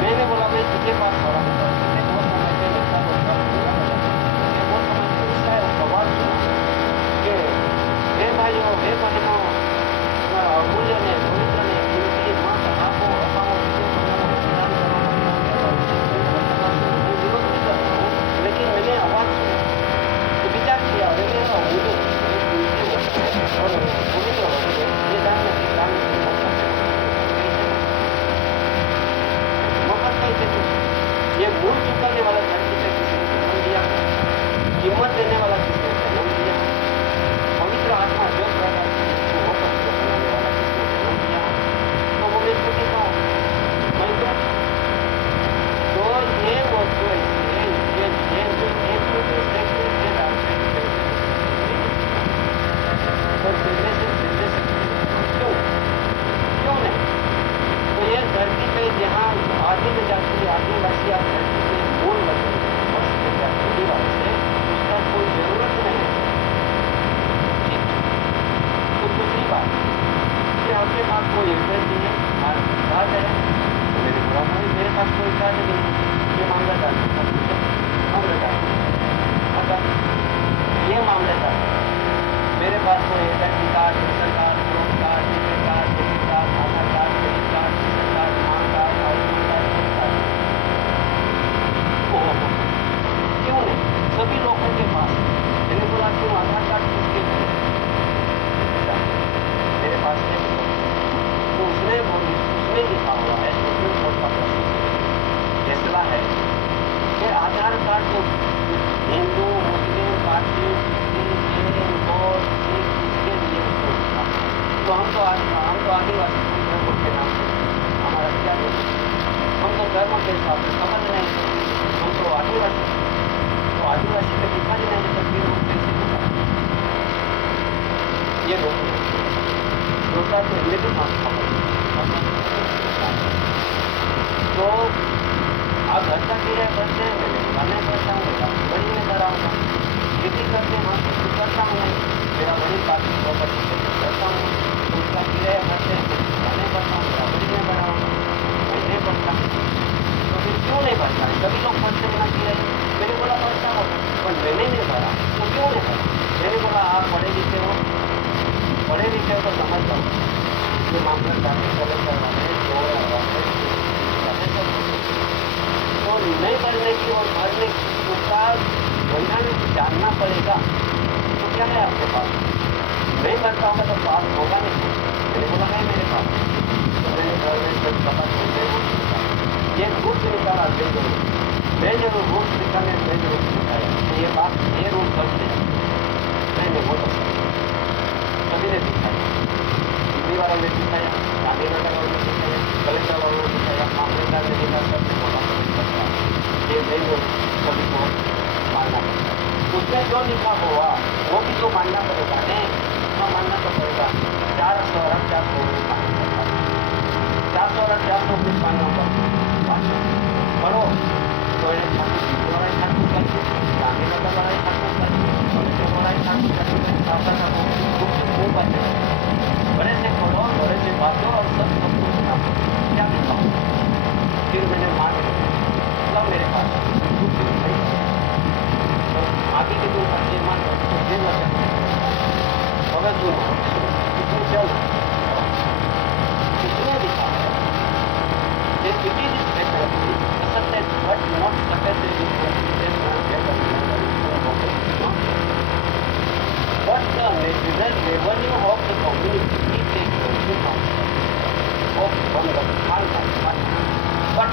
मैंने बोला भाई तुझे पास पड़ा है, तुझे बहुत समय पे लगता होता मुझे बहुत समय पूछता है सवाल कि हे भाइयों हे बहनों मूल्य ने पवित्र ने कीमती मत आपको अपाओ विरोध नहीं कर रहा हूँ, लेकिन मैंने आवाज सुनी तो विचार किया मैंने बोलो और बोले तो ये जानने की ये भूल चुकाने वाला धरती पे किसने जन्म दिया? कीमत देने वाला किसने जन्म दिया? पवित्र आत्मा जो प्रकाश वो पवित्र बनाने वाला किसने जन्म दिया? तो वो मैं क्यों कहता हूँ? मैं तो ये वस्तु ऐसी है, क्यों नहीं? तो ये धरती पे जहाँ आदिम जाति आदिवासी आप धरती पे बोल बने आदिवासी से उसका कोई जरूरत नहीं है। ठीक। तो दूसरी बात कि आपके पास कोई एड्रेस नहीं है, कार्ड है, तो मेरे बोला मेरे पास कोई कार्ड नहीं है, ये मामला डाल ये मामलेदार मेरे पास कोई admit card, ration card, chrome card, ticket card, debit card, Aadhaar card, credit card, किसान कार्ड, मां कार्ड, आयुष्मान कार्ड, क्यों नहीं? सभी लोगों के पास। मैंने बोला क्यों आधार कार्ड किसके लिए? मेरे पास है। तो उसने लिखा हुआ है सुप्रीम कोर्ट का फैसला है कि आधार कार्ड जो हिंदू मुस्लिम पारसी जैन बौद्ध सिख इसके लिए उसको लिखा। तो हम तो आदिवासी धर्म के नाम से हमारा क्या है? हम तो धर्म के हिसाब से समझ नहीं, हम तो आदिवासी पे लिखा ही नहीं, तो फिर हम कैसे लिखा? ये होता तो ये भी तो आप घर का किराया भरते हैं, मैं करता हूँ, बड़ी में कराऊंगा, खेती करते हैं, वहाँ कुछ करता हूँ नहीं, मेरा बड़ी काफी प्रॉपर्टी करता हूँ, उसका किराया भरते हैं, मैं करता हूँ, मेरा बड़ी में कराऊंगा, मैं नहीं भरता। तो फिर क्यों नहीं भरता है? सभी लोग भरते हैं ना किराया। मैंने बोला भरता हो, पर मैंने नहीं भरा, तो क्यों नहीं भरा? मैंने बोला आप पढ़े लिखे हो तो समझ जाओ, ये मामला जाके कलेक्टर वाले तो नहीं भरने की और भरने उसका बंधन जानना पड़ेगा। तो क्या है आपके पास? नहीं भरता होगा तो पास होगा नहीं। मैंने बोला है मेरे पास, तो मैंने घर में सब पता ये रूप निकाला मैंने वो रूप निकाले मैंने रूप दिखाया। ये बात ये रूप समझे मैंने वो तो सभी ने दिखाया, दिल्ली वालों ने दिखाया, गांधीनगर वालों ने दिखाया, कलेक्टर वालों ने दिखाया, मामलेदार ने दिखा, सबने बोला ये नहीं हो सभी को मानना पड़ेगा। उसमें जो लिखा हुआ वो भी तो मानना पड़ेगा, नहीं तो मानना तो पड़ेगा। 400 और 400 कुछ मानना पड़ेगा। पढ़ो तो एक ठाकुर ठाकुर करके गांधीनगर वाला ठाकुर करके वाला ठाकुर करके बड़े से पढ़ो, बड़े से बातों और सब क्या लिखा हो। फिर मैंने मान लिया मेरे पास तो आगे के जो बच्चे मान अगर जो इसमें चल किसने लिखा है but not sufficient but the natural revenue of the community takes of from the farmers, but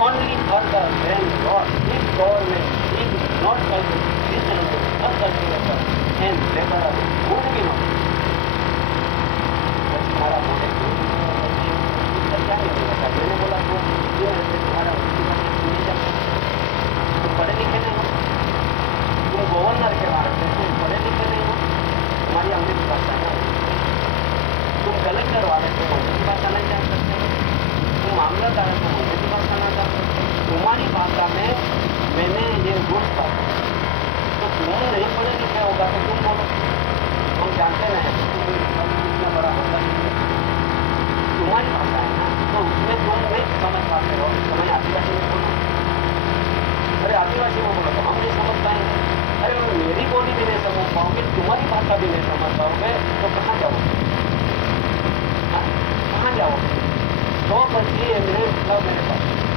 only for the landlord. If government is not going to પછી એમને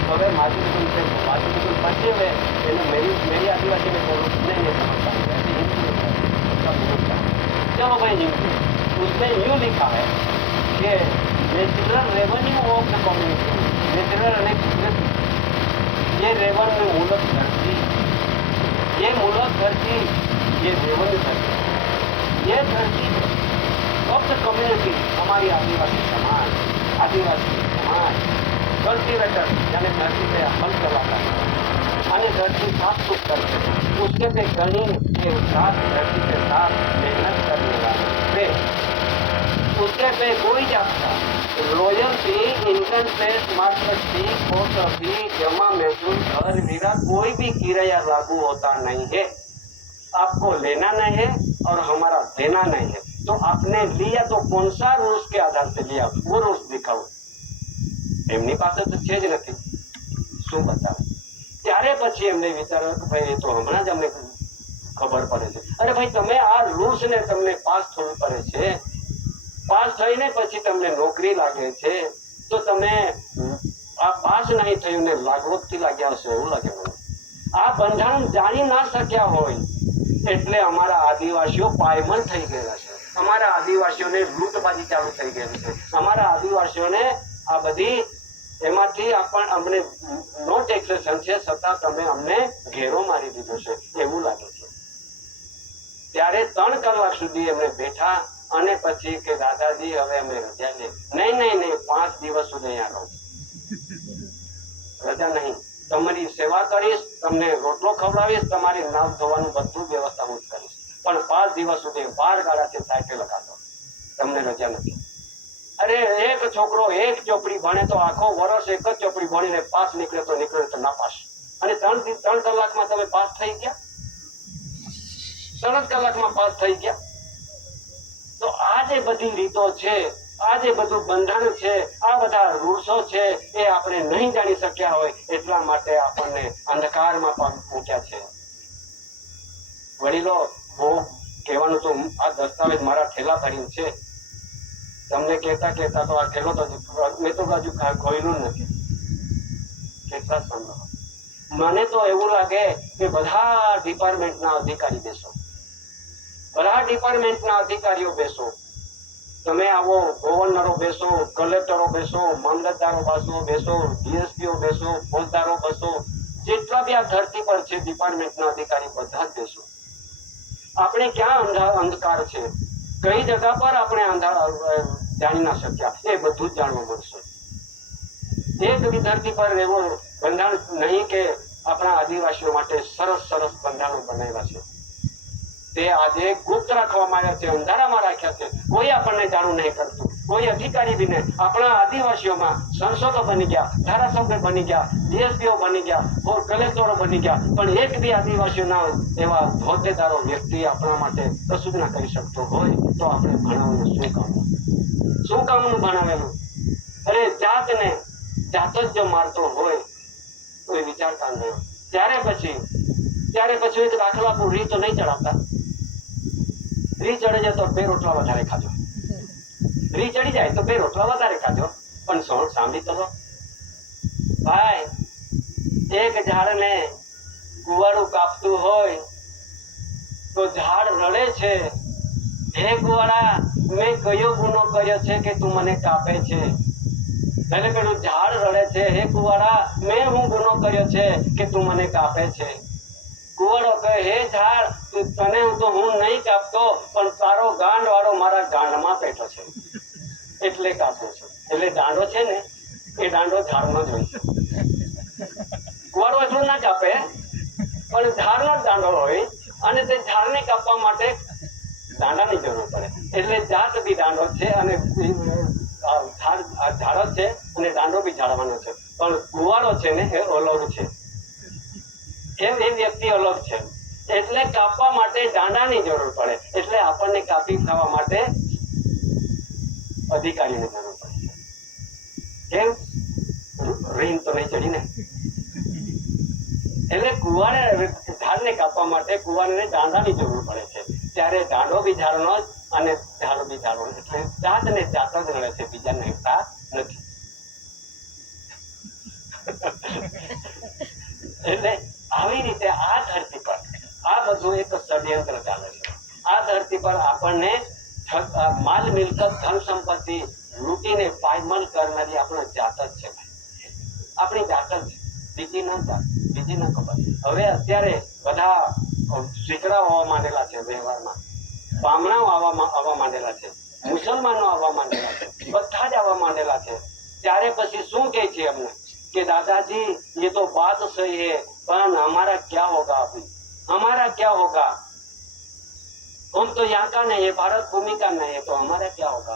હવે માધુપુર છે, માધુપુર પછી હવે એને मेरी आदिवासी में बोलो नहीं समझता चलो भाई हिंदी, उसमें यूं लिखा है कि natural revenue of the community, natural ये रेवेन्यू मूलक धरती, ये मूलक धरती, ये रेवेन्यू धरती, ये धरती ऑफ द कम्युनिटी हमारी आदिवासी समाज, आदिवासी समाज कल्टिवेटर यानी धरती पे हल करवाता है અને धरती साफ सुख करते उसके पे गणित के साथ धरती के साथ मेहनत करने वाले उसके पे कोई जाता रॉयल्टी, इनकम टैक्स, मार्केट फी, कोर्ट फी, जमा महसूल, घर वीरा कोई भी किराया लागू होता नहीं है। आपको लेना नहीं है और हमारा देना नहीं है। तो आपने लिया तो कौन सा रूल्स के आधार से लिया वो रूल्स दिखाओ। એમની પાસે તો છે જ નથી, શું બતાવે? ત્યારે પછી એમને વિચાર્યું કે ભાઈ એ તો હમણાં જ અમને ખબર પડે છે। અરે ભાઈ તમે આ રૂલ્સ ને તમને પાસ થવું પડે છે, પાસ થઈને પછી તમને નોકરી લાગે છે તો તમે આ પાસ નહીં થયું ને લાગવગથી લાગ્યા હશે એવું લાગે મને। આ બંધારણ જાણી ના શક્યા હોય એટલે અમારા આદિવાસીઓ પાયમલ થઈ ગયેલા છે, અમારા આદિવાસીઓને લૂંટબાજી ચાલુ થઈ ગયેલી છે, અમારા આદિવાસીઓને આ બધી એમાંથી અમને નો ટેક્સેશન છે છતાં તમે અમને ઘેરો મારી દીધો છે એવું લાગે છે। ત્યારે 3 કલાક સુધી એમને બેઠા અને પછી કે દાદાજી હવે અમે રજા લે, નહીં 5 દિવસ સુધી અહીંયા રહો, રજા નહીં, તમારી સેવા કરીશ, તમને રોટલો ખવડાવીશ, તમારી નાવ ધોવાનું બધું વ્યવસ્થા હું જ કરીશ, પણ 5 દિવસ સુધી 12 ગાળાથી સાયકલ લગાડો, તમને રજા નથી। અરે એક છોકરો એક ચોપડી ભણે તો આખો વર્ષ એક જ ચોપડી ભણીને પાસ નીકળે તો નાપાસ, અને 3 કલાકમાં તમે પાસ થઈ ગયા, 3 કલાકમાં પાસ થઈ ગયા। તો આ જે બધી રીતો છે, આ જે બધું બંધારણ છે, આ બધા રૂલ્સો છે એ આપણે નહીં જાણી શક્યા હોય એટલા માટે આપણને અંધકારમાં મૂક્યા છે। વડીલો બહુ કહેવાનું તો આ દસ્તાવેજ મારા ઠેલા ભરીને છે, તમને કહેતા તો આ ઠેલો તો મેં તો હજુ ખોયલું નથી, કેટલા સંભવ। મને તો એવું લાગે કે બધા ડિપાર્ટમેન્ટના અધિકારી બેસો, બધા ડિપાર્ટમેન્ટના અધિકારીઓ બેસો, તમે આવો, ગવર્નરો બેસો, કલેક્ટરો બેસો, મામલતદારો બેસો, ડીએસપીઓ બેસો, ફોજદારો બેસો, જેટલા બી આ ધરતી પર છે ડિપાર્ટમેન્ટના અધિકારી બધા જ બેસો। આપણે ક્યાં અંધકાર છે, કઈ જગા પર આપણે જાણી ના શક્યા એ બધું જ જાણવા મળશે। એક બી ધરતી પર એવો બંધારણ નહીં કે આપણા આદિવાસીઓ માટે સરસ બંધારણ બનાવ્યા છે, તે આજે ગુપ્ત રાખવામાં આવ્યા છે, અંધારામાં રાખ્યા છે, કોઈ આપણને જાણું નહીં કરતું, કોઈ અધિકારી બી નહીં। આપણા આદિવાસીઓમાં સંસદો બની ગયા, ધારાસભ્ય બની ગયા, ડીએસપીઓ બની ગયા, કલેક્ટરો બની ગયા, પણ એક બી આદિવાસીઓના એવા હોદ્દેદારો વ્યક્તિ આપણા માટે કશું જ ના કરી શકતો હોય તો આપણે ભણાવવાનું શું કામનું ભણાવેલું? અરે જાતને જાત જ જો મારતો હોય તો એ વિચારતા નહીં। ત્યારે પછી એક દાખલા પર રી તો નહીં ચડાવતા, રી ચડી જાય તો 2 રોટલા વધારે ખાજો, રી ચડી જાય તો 2 રોટલા વધારે ખાજો, પણ સાંભળી તો ભાઈ, એક ઝાડને કુવાડું કાપતું હોય તો ઝાડ રડે છે, હે કુવાડા મેં કયો ગુનો કર્યો છે કે તું મને કાપે છે? એટલે પેલું ઝાડ રડે છે, હે કુવાડા મેં હું ગુનો કર્યો છે કે તું મને કાપે છે? કુવાડો કહે, હે ઝાડ તને તો હું નહીં કાપતો, પણ તારો ગાંડ વાળો મારા ગાંડમાં બેઠો છે એટલે કાપું છું। એટલે દાંડો છે ને એ દાંડો ઝાડમાં જ હોય છે, કુવાડો એટલું ના કાપે પણ ઝાડનો જ દાંડો હોય, અને તે ઝાડને કાપવા માટે દાંડાની જરૂર પડે, એટલે જાત બી દાંડો છે અને ઝાડો છે અને દાંડો બી ઝાડવાનો છે, પણ કુવાડો છે ને એ અલગ છે, એ વ્યક્તિ અલગ છે, એટલે કાપવા માટે દાંડાની જરૂર પડે, એટલે આપણને કાપી ખાવા માટે અધિકારીની જરૂર પડે છે। કેમ? રીંગ તો નહીં ચડી ને, એટલે કુવાડે ઝાડને કાપવા માટે કુવાડને દાંડાની જરૂર પડે છે, ત્યારે દાંડો બી ઝાડનો જ અને ઝાડો બી ઝાડનો, એટલે જાત ને જાત જ રડે છે, બીજા નહીતા નથી। એટલે આવી રીતે આ ધરતી પર આ બધું એક ષડયંત્ર ચાલે છે. આ ધરતી પર આપણને માલ મિલકત ધન સંપત્તિ લૂંટીને પાયમાલ કરનારી આપણો જાત જ છે. આપણી જાત જ બીજી ન ખબર. હવે અત્યારે બધા શીકડાઓ આવવા માંડેલા છે વ્યવહારમાં, બામણાઓ આવવા માંડેલા છે, મુસલમાનો આવવા માંડેલા છે, બધા જ આવવા માંડેલા છે. ત્યારે પછી શું કહે છે અમને કે દાદાજી ये तो बात सही है पर हमारा क्या होगा, अभी हमारा क्या होगा, हम तो यहाँ का नहीं है, भारत भूमि का नहीं है, तो हमारा क्या होगा.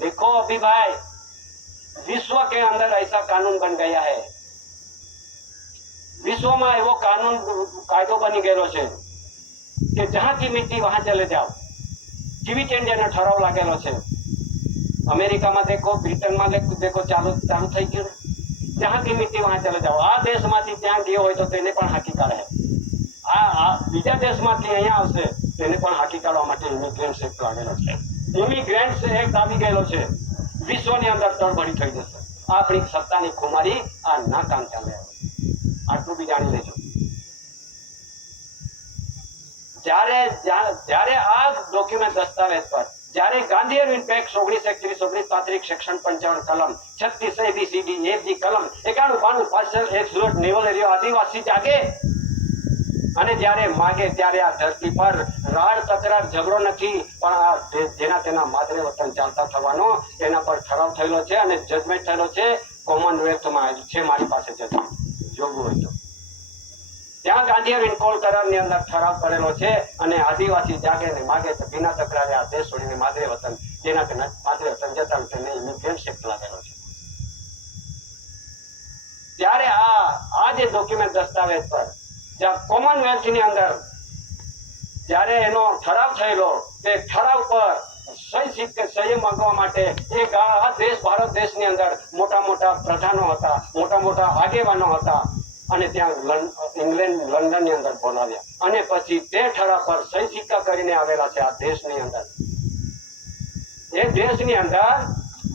देखो अभी भाई विश्व के अंदर ऐसा कानून बन गया है, વિશ્વમાં એવો કાયદો બની ગયેલો છે કે જહાં કી મિટ્ટી વહાં ચલે જાઓ. જીવી ચેન્જરનો ઠરાવ લાગેલો છે. અમેરિકામાં દેખો, બ્રિટનમાં દેખો, ચાલુ થઈ ગયું. જહાં કી મિટ્ટી વહાં ચલે જાઓ. આ દેશમાંથી ત્યાં ગયો હોય તો તેને પણ હાકી કાઢે. આ બીજા દેશમાંથી અહીંયા આવશે તેને પણ હાકી કાઢવા માટે ઇમિગ્રન્ટ એક્ટ લાગેલો છે. ઇમિગ્રન્ટ એક્ટ આવી ગયેલો છે. વિશ્વની અંદર તડબડી થઈ જશે. આપણી સત્તાની ખુમારી આ ના કામ ચાલે. આટલું બી જાણી લેજો. જ્યારે આ ડોક્યુમેન્ટ દસ્તાવેજ પર જ્યારે ગાંધી અરવિંદ પેક્ટ 1931 1935 સેક્શન 55 કલમ 36 ABCD FG કલમ 91 92 પાર્સલ એક્સલોટ નેવલ એરિયા આદિવાસી જાગે અને જ્યારે માગે ત્યારે આ ધરતી પર રાડ તકરાર ઝઘડો નથી, પણ આ જેના તેના માદરે વતન ચાલતા થવાનો એના પર ઠરાવ થયેલો છે અને જજમેન્ટ થયેલો છે. કોમનવેલ્થમાં છે મારી પાસે જજમેન્ટ જોવું હોય તો. ત્યાં ગાંધી અરવિંદ કોલ કરારની અંદર ઠરાવ કરેલો છે અને આદિવાસી જાગે ને માગે તો વિના તકરારે આ દેશ છોડીને માદરે વતન જેના તેના માદરે વતન જતા તેને ઇમિગ્રન્ટ એક્ટ લાગેલો છે. ત્યારે આ જે ડોક્યુમેન્ટ દસ્તાવેજ પર જ્યાં કોમનવેલ્થ ની અંદર જ્યારે એનો ઠરાવ થયેલો તે ઠરાવ પર સહી માંગવા માટે એક આ દેશ ભારત દેશની અંદર મોટા મોટા પ્રધાનો હતા, મોટા મોટા આગેવાનો હતા અને ત્યાં ઇંગ્લેન્ડ લંડનની અંદર બોલાવ્યા અને પછી તે ઠરાવ પર સહી સિક્કા કરીને આવેલા છે. આ દેશની અંદર એ દેશની અંદર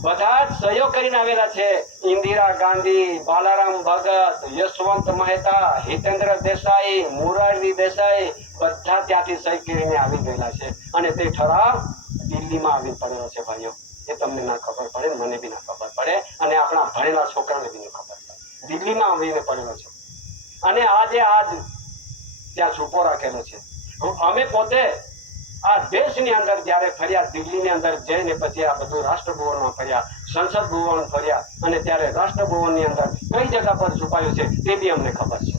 બધા જ સહયોગ કરીને આવેલા છે. ઇન્દિરા ગાંધી, બાલારામ ભગત, યશવંત મહેતા, હિતેન્દ્ર દેસાઈ, મોરારજી દેસાઈ બધા ત્યાંથી સહી કરીને આવી ગયેલા છે અને તે ઠરાવ દિલ્હીમાં આવી પડેલો છે. ભાઈઓ, એ તમને ના ખબર પડે, મને બી ના ખબર પડે અને આપણા ભણેલા છોકરાને બી ના ખબર પડે. દિલ્હીમાં આવીને પડેલો છે અને આજ ત્યાં છુપો રાખેલો છે. અમે પોતે આ દેશની અંદર જયારે ફર્યા, દિલ્હીની અંદર જઈને પછી આ બધું રાષ્ટ્રભવનમાં ફર્યા, સંસદ ભવન ફર્યા અને ત્યારે રાષ્ટ્રભવનની અંદર કઈ જગ્યા પર છુપાયું છે તે બી અમને ખબર છે.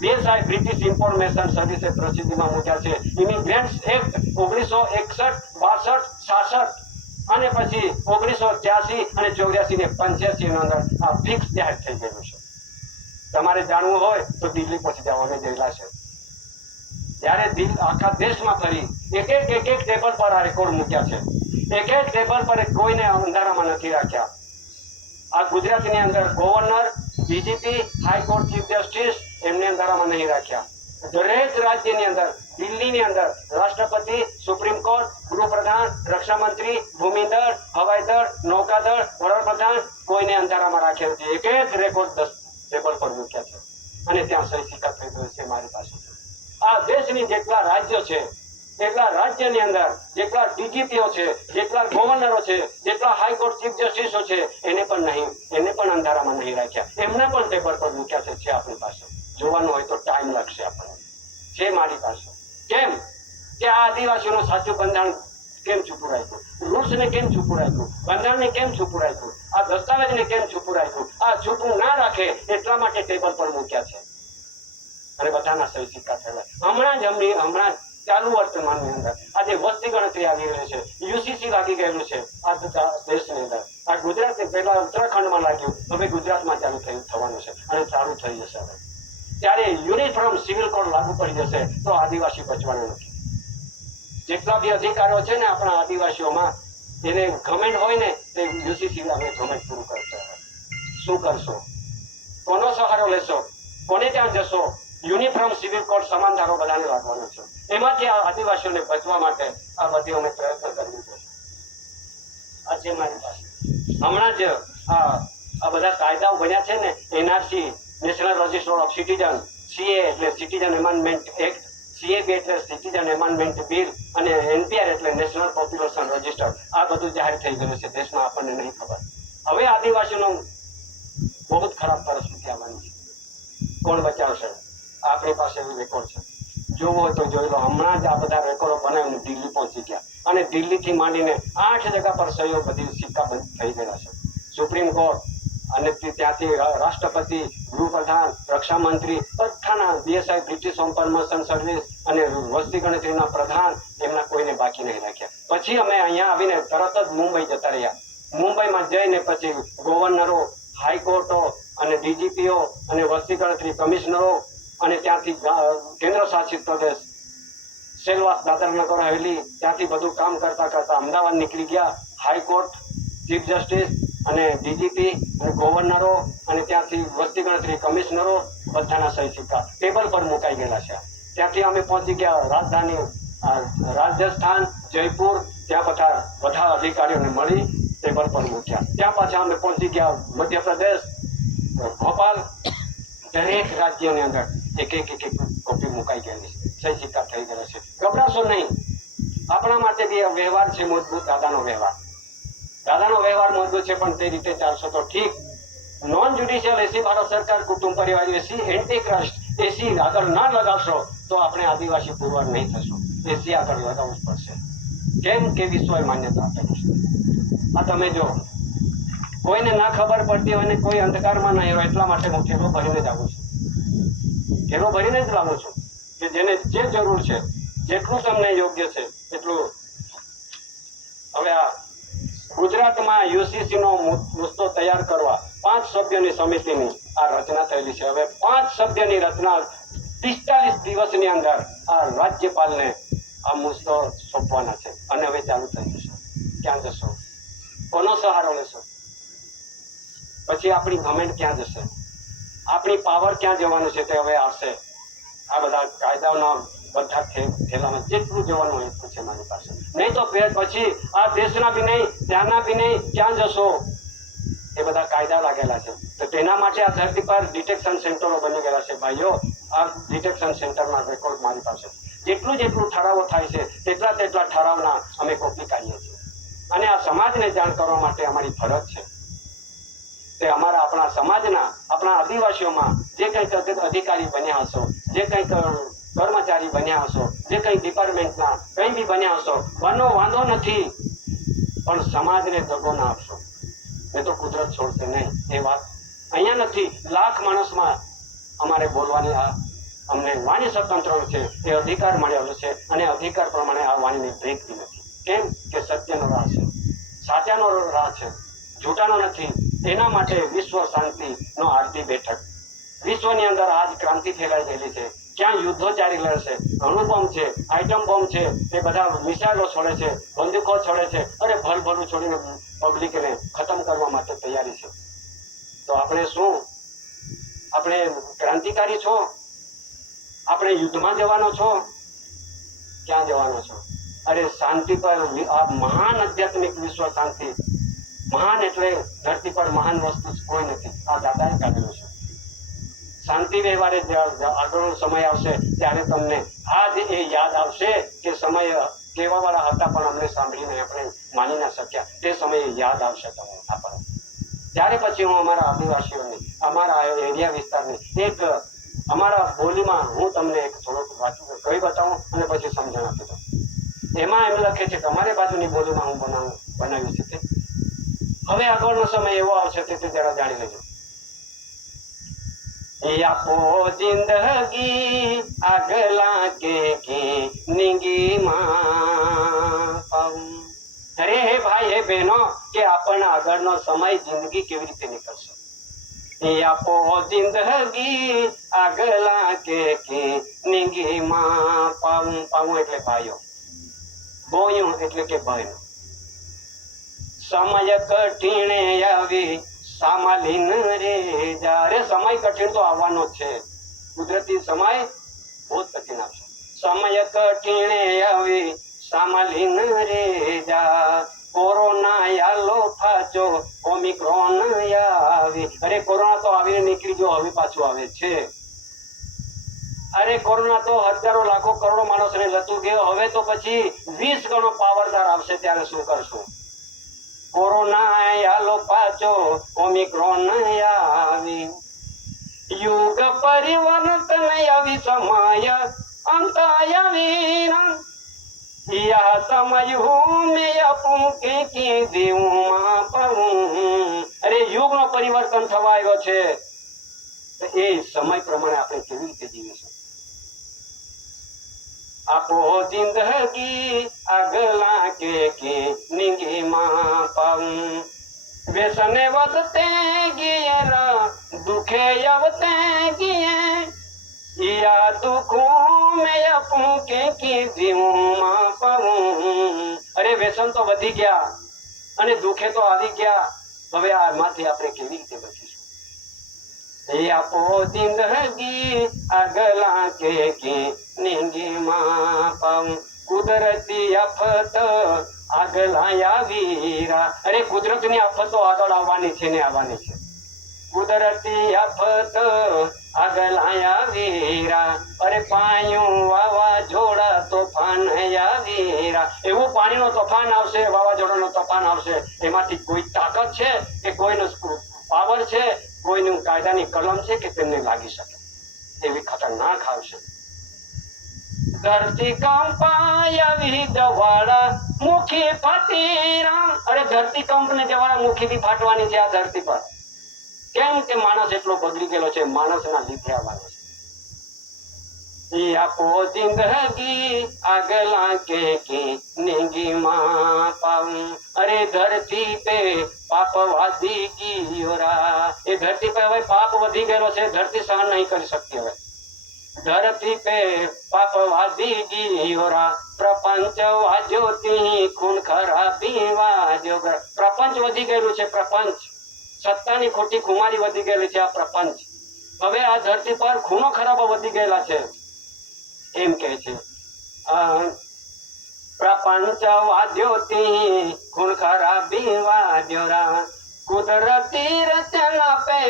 બે સાહેબ બ્રિટિશ ઇન્ફોર્મેશન સર્વિસે પ્રસિદ્ધિમાં મૂક્યા છે. ઇમિગ્રન્ટ એક્ટ 1961, 62, 66 અને પછી 1983 અને 84 ને 85 ની અંદર આ ફિક્સ જાહેર થઈ ગયેલું છે. તમારે જાણવું હોય તો દિલ્હી પહોંચી જાવ, અમે ગયેલા છે. ત્યારે આખા દેશમાં ફરી એક એક ટેબલ પર આ રેકોર્ડ મૂક્યા છે. એક એક ટેબલ પર કોઈને અંધારામાં નથી રાખ્યા. આ ગુજરાતની અંદર governor, DGP, high court chief justice એમને અંધારામાં નહીં રાખ્યા. દરેક રાજ્યની અંદર, દિલ્હીની અંદર રાષ્ટ્રપતિ, સુપ્રીમ કોર્ટ, ગૃહપ્રધાન, રક્ષામંત્રી, ભૂમિદળ, હવાઈદળ, નૌકાદળ, વડાપ્રધાન કોઈને અંધારામાં રાખ્યા છે. એક જ રેકોર્ડ 10 ટેબલ પર મૂક્યા છે અને ત્યાં સહી સિક્કા થઈ ગયો છે મારી પાસે. આ દેશની જેટલા રાજ્યો છે એટલા રાજ્યની અંદર જેટલા ડીજીપીઓ છે, જેટલા ગવર્નરો છે, જેટલા હાઈકોર્ટ ચીફ જસ્ટિસો છે એને પણ અંધારામાં નહીં રાખ્યા. એમને પણ ટેબલ પર મૂક્યા છે આપણી પાસે. જોવાનું હોય તો ટાઈમ લાગશે આપણને. છે મારી પાસે. કેમ કે આ આદિવાસીઓનું સાચું બંધારણ કેમ છૂપું રાખ્યું, રૂલ્સને કેમ છૂપું રાખ્યું, બંધારણને કેમ છૂપું રાખ્યું, આ દસ્તાવેજને કેમ છૂપું રાખ્યું, આ છૂપું ના રાખે એટલા માટે ટેબલ પર મૂક્યા છે અને બધાના સહી સિક્કા થયેલા. હમણાં ચાલુ વર્તમાનની અંદર આજે વસ્તી ગણતરી આવી રહી છે, યુસીસી લાગી ગયેલું છે આ દેશની અંદર. આ ગુજરાત પહેલા ઉત્તરાખંડમાં લાગ્યું, હવે ગુજરાતમાં ચાલુ થવાનું છે અને ચાલુ થઈ જશે. હવે ત્યારે યુનિફોર્મ સિવિલ કોડ લાગુ પડી જશે તો આદિવાસી બચવાનું નથી. જેટલા બી અધિકારીઓ છે ને આપણા આદિવાસીઓમાં એને ગવર્મેન્ટ હોય ને તે યુસીસી અમે ગવર્મેન્ટ પૂરું કરશે. શું કરશો? કોનો સહારો લેશો? કોને ત્યાં જશો? યુનિફોર્મ સિવિલ કોડ સમાન ધારો બધાને લાગવાનો છે. એમાંથી આ આદિવાસીઓને બચવા માટે આ બધી અમે પ્રયત્ન કરવું પડશે. આ છે મારી પાસે. હમણાં જ આ આ બધા કાયદાઓ બન્યા છે ને, NRC, national register of citizen, CA એટલે સિટીઝન એમેન્ડમેન્ટ એક્ટ, સીએબી એટલે સિટીઝન એમેન્ડમેન્ટ બિલ, અને એનપીઆર એટલે નેશનલ પોપ્યુલેશન રજિસ્ટર, આ બધું જાહેર થઈ ગયું છે દેશમાં, આપણને નહીં ખબર. હવે આદિવાસીનો બહુ જ ખરાબ પરિસ્થિતિ આવવાની છે. કોણ બચાવશે? આપણી પાસે એવી રેકોર્ડ છે, જોવું હોય તો જોઈ લો. હમણાં જ આ બધા રેકોર્ડો બનાવીને દિલ્હી પહોંચી ગયા, અને દિલ્હીથી માંડીને 8 જગ્યા પર સહીઓ બધી સિક્કા બંધ થઈ ગયા છે. સુપ્રીમ કોર્ટ અને ત્યાંથી રાષ્ટ્રપતિ, ગૃહપ્રધાન, રક્ષા મંત્રી, બધાના BSI, British home permission service અને વસ્તી ગણતરીના પ્રધાન, એમના કોઈને બાકી નહીં રાખ્યા. પછી અમે અહીંયા આવીને તરત જ મુંબઈ જતા રહ્યા. મુંબઈમાં જઈને પછી ગવર્નરો, હાઈકોર્ટો અને ડીજીપીઓ અને વસ્તી ગણતરી કમિશનરો અને ત્યાંથી કેન્દ્ર શાસિત પ્રદેશ સેલવાસ, દાદરા નગર હવેલી, ત્યાંથી બધું કામ કરતા કરતા અમદાવાદ નીકળી ગયા. હાઈકોર્ટ, ચીફ જસ્ટિસ અને ડીજીપી અને ગવર્નરો અને ત્યાંથી વસ્તી ગણતરી કમિશનરો, બધાના સહી સિક્કા ટેબલ પર મુકાઈ ગયેલા છે. ત્યાંથી અમે પહોંચી ગયા રાજધાની રાજસ્થાન, જયપુર, ત્યાં બધા અધિકારીઓને મળી ટેબલ પર મૂક્યા. ત્યાં પાછા અમે પહોંચી ગયા મધ્યપ્રદેશ, ભોપાલ. દરેક રાજ્યની અંદર એક કોપી મુકાઈ ગયેલી છે, સહી સિક્કા થઈ ગયેલા છે. ગભરાશો નહીં, આપણા માટે બી વ્યવહાર છે મજબૂત, દાદાનો વ્યવહાર. દાદાનો વ્યવહાર મજબૂત છે, પણ તે રીતે ચાલશો તો ઠીક. નોન જ્યુડિશિયલ એસી ભારત સરકાર કુટુંબ પરિવાર એસી એન્ટી ક્રસ્ટ એસી આગળ ના લગાવશો તો આપણે આદિવાસી પુરવાર નહીં થશું. એસી આગળ લગાવવું જ પડશે, કેમ કે વિશ્વએ માન્યતા આપેલું છે. આ તમે જો, કોઈને ના ખબર પડતી હોય ને કોઈ અંધકારમાં નહીં હોય, એટલા માટે હું થેલો ભરીને જ આવું છું. થેલો ભરીને જ લાવું છું કે જેને જે જરૂર છે, જેટલું તમને યોગ્ય છે એટલું. હવે આ ગુજરાતમાં યુસીસી નો મુદ્દો તૈયાર કરવા 5 સભ્યોની સમિતિની આ રચના થયેલી છે. હવે 5 સભ્યની રચના 45 દિવસની અંદર આ રાજ્યપાલને આ મુદ્દો સોંપવાના છે, અને હવે ચાલુ થઈ જશે. ક્યાં જશો? કોનો સહારો લેશો? પછી આપણી ગવર્મેન્ટ ક્યાં જશે? આપણી પાવર ક્યાં જવાનું છે તે હવે આવશે. આ બધા કાયદાઓના બધા થેલામાં જેટલું જવાનું હોય એટલું છે મારી પાસે. નહીં તો પછી આ દેશના બી નહીં, ત્યાંના બી નહીં, ક્યાં જશો? એ બધા કાયદા લાગેલા છે. તો તેના માટે આ ધરતી પર ડિટેક્શન સેન્ટરો બની ગયેલા છે. ભાઈઓ, આ ડિટેક્શન સેન્ટરના રેકોર્ડ મારી પાસે. જેટલું ઠરાવો થાય છે તેટલા ઠરાવના અમે કોપી કાઢીએ છીએ. અને આ સમાજને જાણ કરવા માટે અમારી ફરજ છે. તે આપણા સમાજના, આપણા આદિવાસીઓમાં જે કંઈક અધિકારી બન્યા હશો, જે કંઈક કર્મચારી બન્યા હશો, જે કંઈ ડિપાર્ટમેન્ટના કંઈ બી બન્યા હશો, બનો વાંધો નથી, પણ સમાજને દગો ના આપશો, એ તો કુદરત છોડશે નહીં. એ વાત અહીંયા નથી. લાખ માણસમાં અમારે બોલવાની અમને વાણી સ્વતંત્ર છે, એ અધિકાર મળેલો છે, અને અધિકાર પ્રમાણે આ વાણીની બ્રેક બી નથી. કેમ કે સત્યનો રાહ છે, સાચાનો રાહ છે, જૂઠાનો નથી. એના માટે વિશ્વ શાંતિનો આરતી બેઠક. વિશ્વની અંદર આજ ક્રાંતિ ફેલાઈ ગયેલી છે. ક્યાં યુદ્ધો ચાલી રહ્યા છે, અણુબોમ્બ છે, આઈટમ બોમ્બ છે, એ બધા મિસાઇલો છોડે છે, બંદૂકો છોડે છે, અરે ભરભરું છોડીને પબ્લિકને ખતમ કરવા માટે તૈયારી છે. તો આપણે શું? આપણે ક્રાંતિકારી છો? આપણે યુદ્ધમાં જવાનો છો? ક્યાં જવાનો છો? અરે શાંતિ પર, આ મહાન આધ્યાત્મિક વિશ્વ શાંતિ, મહાન એટલે ધરતી પર મહાન વસ્તુ કોઈ નથી, આ દાદાએ કાઢેલું છે. શાંતિ વ્યવહારે આગળનો સમય આવશે ત્યારે તમને આજ એ યાદ આવશે કે સમય કેવા વાળા હતા, પણ અમને સાંભળીને આપણે માની ના શક્યા. તે સમયે યાદ આવશે તમને આપણને. ત્યારે પછી હું અમારા આદિવાસીઓની, અમારા એરિયા વિસ્તારની એક અમારા બોલીમાં હું તમને એક થોડોક વાંચું કહી બતાવું અને પછી સમજણ આપી દઉં. એમાં એમ લખે છે કે અમારી બાજુની બોલીમાં હું બનાવ્યું છે તે. હવે આગળનો સમય એવો આવશે તે જરા જાણી લેજો. આપો જિંદગી આગલા કે નિંગી માં. અરે હે ભાઈ, હે બહેનો, કે આપણને આગળનો સમય જિંદગી કેવી રીતે નીકળશે? આપો જિંદગી આગલા કે નિંગી માં. પાવું એટલે ભાઈઓ, બોયું એટલે કે બહેનો. સમય કઠિણે આવી સામાલીન રે જ્યારે. સમય કઠિન તો આવવાનો છે, કુદરતી સમય બહુ કઠિન આવશે. સમય કઠિણે આવી સામાલીન રે જા. કોરોના યાલો ફાચો ઓમિક્રોન આવી. અરે કોરોના તો આવીને નીકળી ગયો, હવે પાછું આવે છે. અરે કોરોના તો હજારો લાખો કરોડો માણસોને લતું ગયો, હવે તો પછી 20 ગણો પાવરદાર આવશે, ત્યારે શું કરશું? કોરોના યાલો પાછો ઓમિક્રોન આવી. યુગ પરિવર્તન આવી સમય અંત આવી. યા સમય હું મેં અપૂકે કે દેવમાં પડું. અરે યુગનો પરિવર્તન થવા આવ્યો છે, એ સમય પ્રમાણે આપણે કેવી રીતે જીવીશું? આપો જિંદગી આગલા કે નિંગીમાં પાઉં. વ્યસને વધતે ગિયે દુખે આવતે ગિયે. યા દુખું મેં અપૂકે કે જીવમાં પાઉં. અરે વ્યસન તો વધી ગયા અને દુખે તો આવી ગયા, હવે આમાંથી આપણે કેવી રીતે બચીશું? આપો જિંદગી આગલા કે નિંગીમાં પાઉં. કુદરતી આફત આગલા આવી. અરે કુદરતની આફતો આગળ આવવાની છે ને આવવાની છે. કુદરતી આફત આગલા આવી. અરે પાયું વાવાઝોડા તોફાન આવી. એવું પાણીનો તોફાન આવશે, વાવાઝોડાનો તોફાન આવશે. એમાંથી કોઈ તાકાત છે કે કોઈનો પાવર છે, કોઈનું કાયદાની કલમ છે કે તેમને લાગી શકે? એવી ખતરનાક આવશે. ધરતી કંપાય આવી જવાળા મુખી ફાટી. અરે ધરતી કંપ ને જવાળા મુખી બી ફાટવાની છે આ ધરતી પર. કેમ કે માણસ એટલો બગડી ગયેલો છે, માણસના લીધે આવવાનો છે. આપો જિંદગી આગલા કે નિંગીમાં પાઉં. અરે ધરતી પે પાપ વધી ગયો. એ ધરતી પે હવે પાપ વધી ગયેલો છે, ધરતી સહન નહીં કરી શકતી. હવે ધરતી પે પાપ વધી ગયો. પ્રપંચ વાજ્યોથી ખૂન ખરાબી વાજ્યો. પ્રપંચ વધી ગયેલું છે, પ્રપંચ. સત્તાની ખોટી ખુમારી વધી ગયેલી છે આ પ્રપંચ. હવે આ ધરતી પર ખૂનો ખરાબો વધી ગયેલા છે. એમ કે છે પ્રપંચ વાજ્યોથી ખૂન ખરાબી વાજ્યો. કુદરતી રચના પે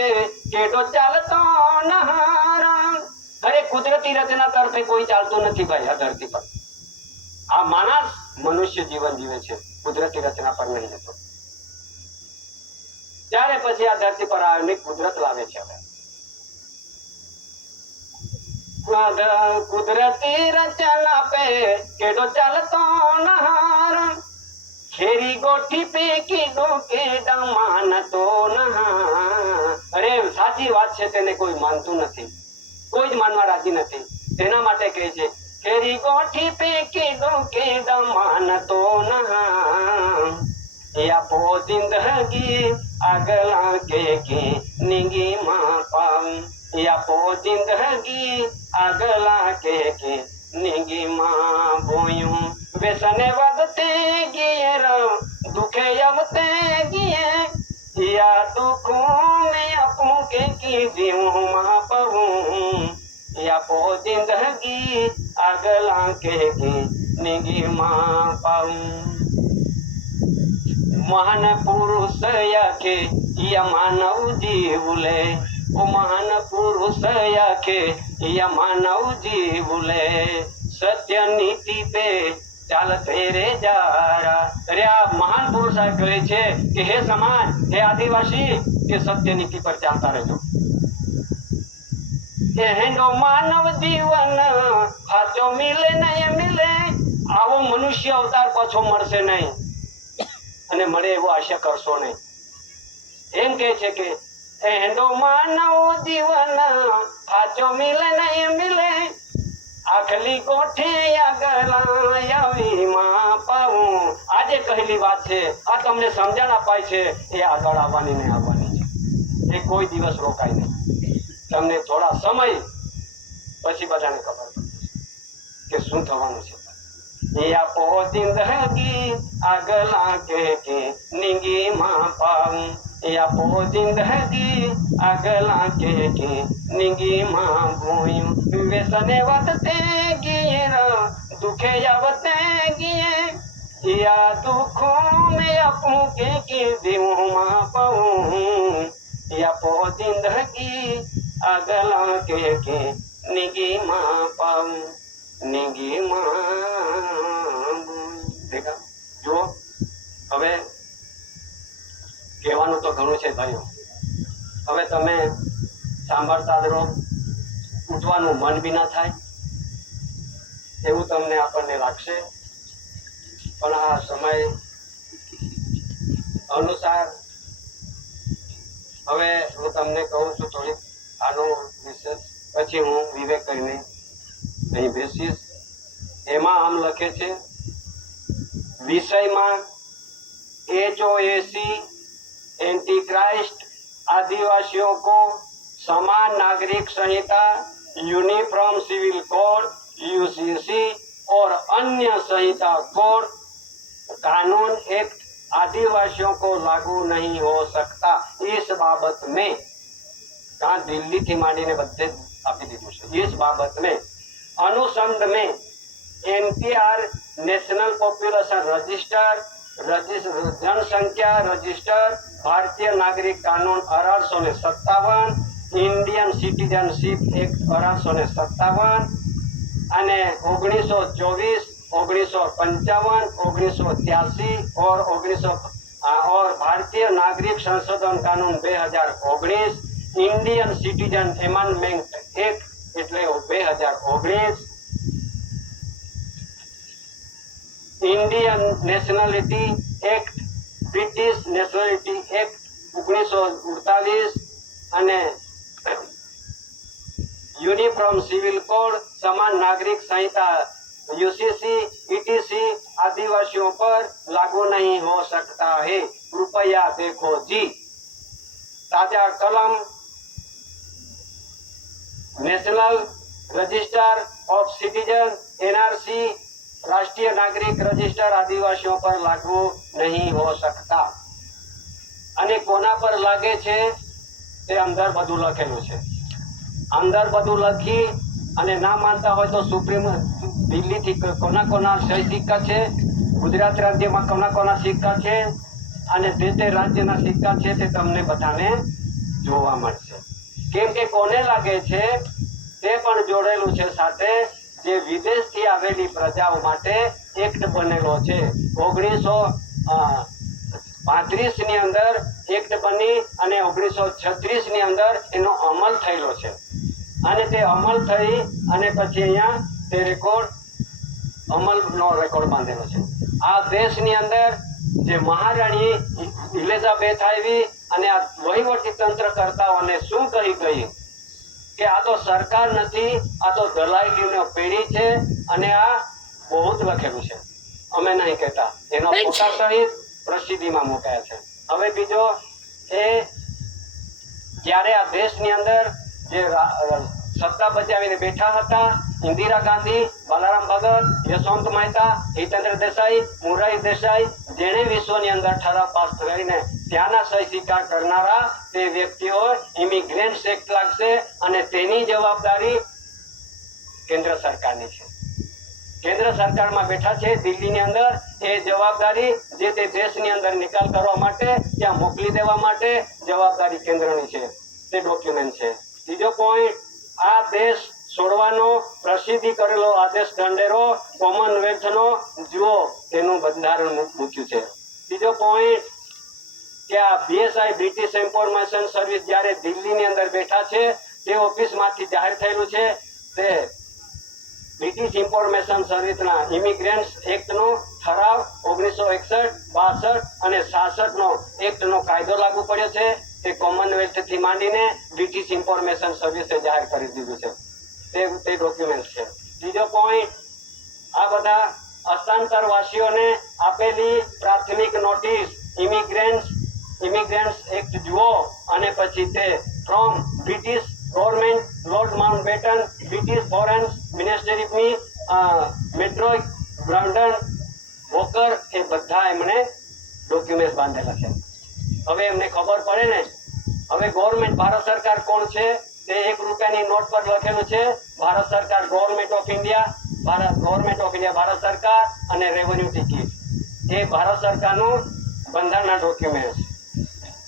કેડો ચાલતો નહારા. અરે કુદરતી રચના તરફે કોઈ ચાલતું નથી ભાઈ આ ધરતી પર. આ માણસ મનુષ્ય જીવન જીવે છે, કુદરતી રચના પર નહીં જતો. ત્યારે પછી આ ધરતી પર આવીને કુદરત લાવે છે. હવે કુદરતી રચના પે કેડો ચાલતો નહાર. ખેરી ગોઠી પે કીડો કેડા માનતો નહાર. અરે સાચી વાત છે, તેને કોઈ માનતું નથી, કોઈ જ માનવા રાજી નથી. તેના માટે કહે છે ખેરી ગોઠી પે કીડો કેડા માનતો નહાર. આપો જિંદગી આગલા કે નિંગીમાં પાઉં. આપો જિંદગી આગલા કે નિંગીમાં બોયું. વ્યસને વધતે ગિયે દુખે આવતે ગિયે. યા દુખું મેં અપૂકે કે જીવમાં પાઉં. આપો જિંદગી આગલા કે નિંગીમાં પાઉં. મહાન પુરુષ યાખે યા માનવ જીવ લે. ઓ મહાન પુરુષ યાખે યા માનવ જીવ લે. સત્ય નીતિ પે ચાલતે રે જારા. અરે આ મહાન પુરુષ કહે છે કે હે સમાજ, હે આદિવાસી, કે સત્ય નીતિ પર ચાલતા રહેજો. એનો માનવ જીવન સાચો મિલે નહીં મિલે. આવો મનુષ્ય અવતાર પાછો મળશે નહીં, અને મળે એવો આશા કરશો નહીં. એમ કે છે કે એનો માનવ જીવન સાચો મિલે નહીં મિલે. આખલી કોઠે આગલા આવી માં પાઉં. આજે કહેલી વાત છે, આ તમને સમજણ અપાય છે, એ આગળ આવવાની ને આવવાની છે. એ કોઈ દિવસ રોકાય નહીં. તમને થોડા સમય પછી બધાને ખબર પડશે કે શું થવાનું છે. આપો જિંદગી આગલા કે નિંગીમાં પાઉં. આપો જિંદગી આગલા કે નિંગીમાં બોયું. વ્યસને વધતે ગિયે દુખે આવતે ગિયે. या दुखों में अपनों के दिवों में पाऊं या पो जिंदगी अगला के निगी मां पाऊं निगी मां देखा જો હવે કહેવાનું તો ઘણું છે ભાઈઓ હવે તમે સાંભળતા જ રહો ઉઠવાનું મન બી ના થાય એવું તમને આપણને લાગશે પણ આ સમય અનુસાર હવે હું તમને કહું છું થોડીક આનો વિશેષ પછી હું વિવેક કરીને અહીં બેસીશ એમાં આમ લખે છે વિષયમાં HOAC एंटी क्राइस्ट आदिवासियों को समान नागरिक संहिता यूनिफॉर्म सिविल कोड UCC और अन्य संहिता कोड कानून एक्ट आदिवासियों को लागू नहीं हो सकता इस बाबत में कहा दिल्ली थी मांडी ने बदले आपी दीधुं छे इस बाबत में अनुसंध में NPR नेशनल पॉपुलेशन रजिस्टर जनसंख्या रजिस्टर भारतीय नागरिक कानून 1857 इंडियन सिटीजनशिप एक्ट 1857 અને 1924 1955 1983 और 1900 और भारतीय नागरिक संशोधन कानून 2019 इंडियन सिटीजन एमेंडमेंट एक्ट એટલે 2019 Indian nationality act British nationality act 1948 અને यूनिफॉर्म सिविल कोड समान नागरिक संहिता UCC ETC आदिवासियों पर लागू नहीं हो सकता है कृपया देखो जी ताजा कलम national register of citizen NRC राष्ट्रीय नागरिक रजिस्टर आदिवासियों पर लागू नहीं हो सकता અને કોના પર લાગે છે તે અંદર બધું લખેલું છે અંદર બધું લખી અને ના માનતા હોય તો સુપ્રીમ દિલ્હીથી કોના કોના સહી સિક્કા છે ગુજરાત રાજ્યમાં કોના કોના સિક્કા છે અને તે રાજ્યના સિક્કા છે તે તમને બધાને જોવા મળશે કેમ કે કોને લાગે છે તે પણ જોડેલું છે સાથે જે વિદેશથી આવેલી પ્રજાઓ માટે એક્ટ બનેલો છે 1935 ની અંદર એક્ટ બની અને 1936 ની અંદર એનો અમલ થયેલો છે અને તે અમલ થઈ અને પછી અહીંયા તે રેકોર્ડ અમલનો રેકોર્ડ બાંધેલો છે આ દેશની અંદર જે મહારાણી ઇલિઝાબેથ આવી અને આ વહીવટી તંત્ર કરતાઓને શું કહી ગઈ કે આ તો સરકાર નથી આ તો દલાઈલીનો પેઢી છે અને આ બહુ જ લખેલું છે અમે નહીં કહેતા એનો ફોટા સહિત પ્રસિદ્ધિમાં મુકાયા છે હવે બીજો એ જ્યારે આ દેશની અંદર જે સત્તા બચાવીને બેઠા હતા इंदिरा गांधी बालाराम भगत यशवंत मेहता हितेंद्र देसाई मुरारी देसाई जेने विश्वની અંદર ઠરાવ પાસ કરીને ત્યાંના સહી સ્વીકાર કરનારા તે વ્યક્તિઓ ઇમિગ્રન્ટ્સ એક્ટ લાગશે અને તેની જવાબદારી કેન્દ્ર સરકારની છે કેન્દ્ર સરકારમાં બેઠા છે દિલ્હીની અંદર એ જવાબદારી જે તે દેશની અંદર નિકાલ કરવા માટે ત્યાં મોકલી દેવા માટે જવાબદારી કેન્દ્રની છે તે ડોક્યુમેન્ટ છે બીજો પોઈન્ટ આ દેશ છોડવાનો પ્રસિદ્ધિ કરેલો આદેશ ઢંઢેરો કોમનવેલ્થનો જુઓ તેનું બંધારણ મૂક્યું છે બીજો પોઈન્ટ કે આ BSI બ્રિટિશ ઇન્ફોર્મેશન સર્વિસ જ્યારે દિલ્હીની અંદર બેઠા છે તે ઓફિસમાંથી જાહેર થયેલું છે તે બ્રિટિશ ઇન્ફોર્મેશન સર્વિસના ઇમિગ્રન્ટ્સ એક્ટનો ઠરાવ 1961 62 અને 66નો એક્ટનો કાયદો લાગુ પડ્યો છે તે કોમનવેલ્થથી માંડીને બ્રિટિશ ઇન્ફોર્મેશન સર્વિસે જાહેર કરી દીધું છે તે ડોક્યુમેન્ટ છે બીજો પોઈન્ટ આ બધા હસ્તાંતરવાસીઓને આપેલી પ્રાથમિક નોટિસ ઇમિગ્રન્ટ્સ એક્ટ જુઓ અને પછી તે from British government lord Mountbatten British foreign મિનિસ્ટરીની મેટ્રો બ્રાન્ડન વોકર એ બધા એમણે ડોક્યુમેન્ટ બાંધેલા છે હવે એમને ખબર પડે ને હવે ગવર્મેન્ટ ભારત સરકાર કોણ છે તે 1 રૂપિયાની નોટ પર લખેલું છે ભારત સરકાર ગવર્મેન્ટ ઓફ ઇન્ડિયા ભારત સરકાર અને રેવન્યુ ટિકિટ એ ભારત સરકારનું બંધારણના ડોક્યુમેન્ટ.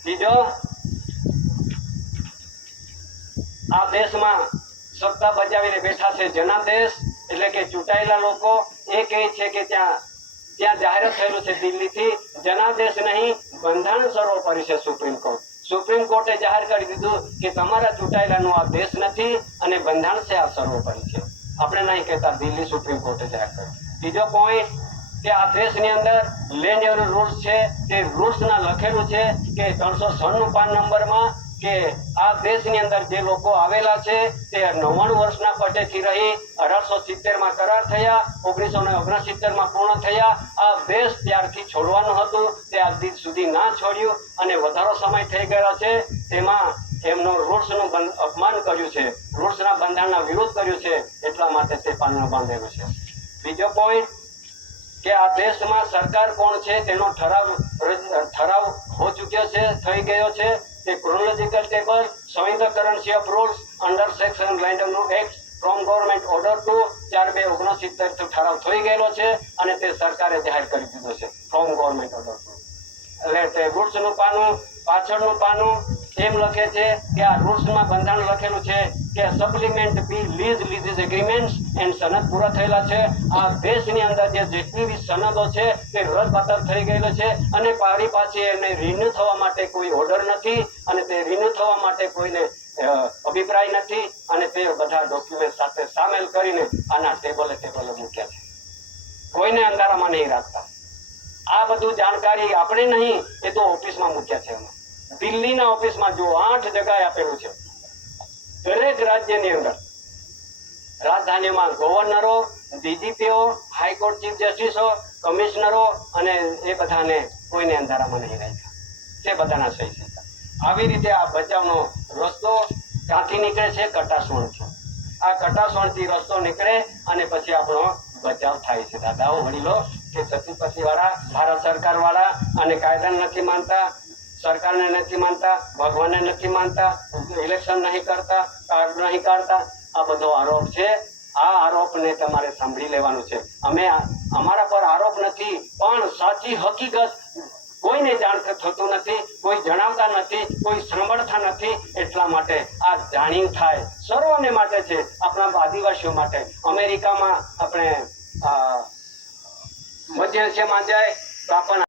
બીજો, આ દેશમાં સત્તા બજાવીને બેઠા છે જનાદેશ, એટલે કે ચૂંટાયેલા લોકો. એ કહે છે કે ત્યાં જાહેરાત થયેલું છે દિલ્હીથી, જનાદેશ નહીં, બંધારણ સર્વોપરી છે. સુપ્રીમ કોર્ટે જાહેર કરી દીધું કે તમારા ચૂંટાયેલાનો આ દેશ નથી અને બંધારણ છે આ સર્વોપરી છે. આપણે નહીં કહેતા, દિલ્હી સુપ્રીમ કોર્ટે જાહેર કર્યું. બીજો પોઈન્ટ કે આ દેશની અંદર લેન્ડ એવર રૂલ્સ છે, તે રૂલ્સના લખેલું છે કે 396 પાન નંબરમાં કે આ દેશની અંદર જે લોકો આવેલા છે તે 99 વર્ષના પટેથી રહી 1870માં કરાર થયા, 1969માં પૂર્ણ થયા. આ દેશ ત્યારથી છોડવાનું હતું, તે આજ દિવસ સુધી ના છોડ્યું અને વધારો સમય થઈ ગયો છે. તેમાં એમનો રૂલ્સનું અપમાન કર્યું છે, રૂલ્સના બંધારણના વિરોધ કર્યું છે, એટલા માટે તે પાનનું બાંધેલું છે. બીજો પોઈન્ટ કે આ દેશમાં સરકાર કોણ છે તેનો ઠરાવ હો ચૂક્યો છે, થઈ ગયો છે. તે chronological table, showing the currency of rules under section land act from government order 2 4/2/69 ઠરાવ થઈ ગયેલો છે અને તે સરકારે જાહેર કરી દીધો છે ફ્રોમ ગવર્મેન્ટ ઓર્ડર 2. એટલે તે રૂલ્સનું પાનું, પાછળનું પાનું એમ લખે છે કે આ રૂલ્સમાં બંધારણ લખેલું છે કે સપ્લિમેન્ટ બી લીઝ એગ્રીમેન્ટ્સ એન્ડ સનદ પૂરા થયેલા છે. આ દેશની અંદર જે જેટલી બી સનદો છે તે રદબાતલ થઈ ગયેલો છે અને પાછી એને રિન્યુ થવા માટે કોઈ ઓર્ડર નથી અને તે રિન્યુ થવા માટે કોઈને અભિપ્રાય નથી અને તે બધા ડોક્યુમેન્ટ સાથે સામેલ કરીને આના ટેબલે મૂક્યા છે. કોઈને અંધારામાં નહીં રાખતા. આ બધું જાણકારી આપણે નહીં, એ તો ઓફિસમાં મૂક્યા છે. અમે દિલ્હીના ઓફિસમાં જો 8 જગ્યાએ આપેલું છે. દરેક રાજ્યની અંદર રાજધાનીમાં ગવર્નરો, ડીજીપીઓ, હાઈકોર્ટ ચીફ જસ્ટિસો, કમિશનરો અને એ બધાને કોઈને અંધારામાં નહીં રાખ્યા છે, બધાના સહી છે. આવી રીતે આ બચાવનો રસ્તો ક્યાંથી નીકળે છે? કટાસવણથી. આ કટાસવણથી રસ્તો નીકળે અને પછી આપણો બચાવ થાય છે. દાદાઓ, વડીલો કે સતીપતિ વાળા, ભારત સરકાર વાળા અને કાયદાને નથી માનતા, સરકારને નથી માનતા, ભગવાનને નથી માનતા, ઇલેક્શન નહીં કરતા, કાર્ડ નહીં કાઢતા, આ બધો આરોપ છે. આ આરોપને તમારે સાંભળી લેવાનું છે. અમારા પર આરોપ નથી, પણ સાચી હકીકત કોઈને જાણ થતું નથી, કોઈ જણાવતા નથી, કોઈ સાંભળતા નથી. એટલા માટે આ જાણ્યું થાય સર્વને માટે છે, આપણા આદિવાસીઓ માટે. અમેરિકામાં આપણે મધ્ય એશિયામાં જાય તો આપણને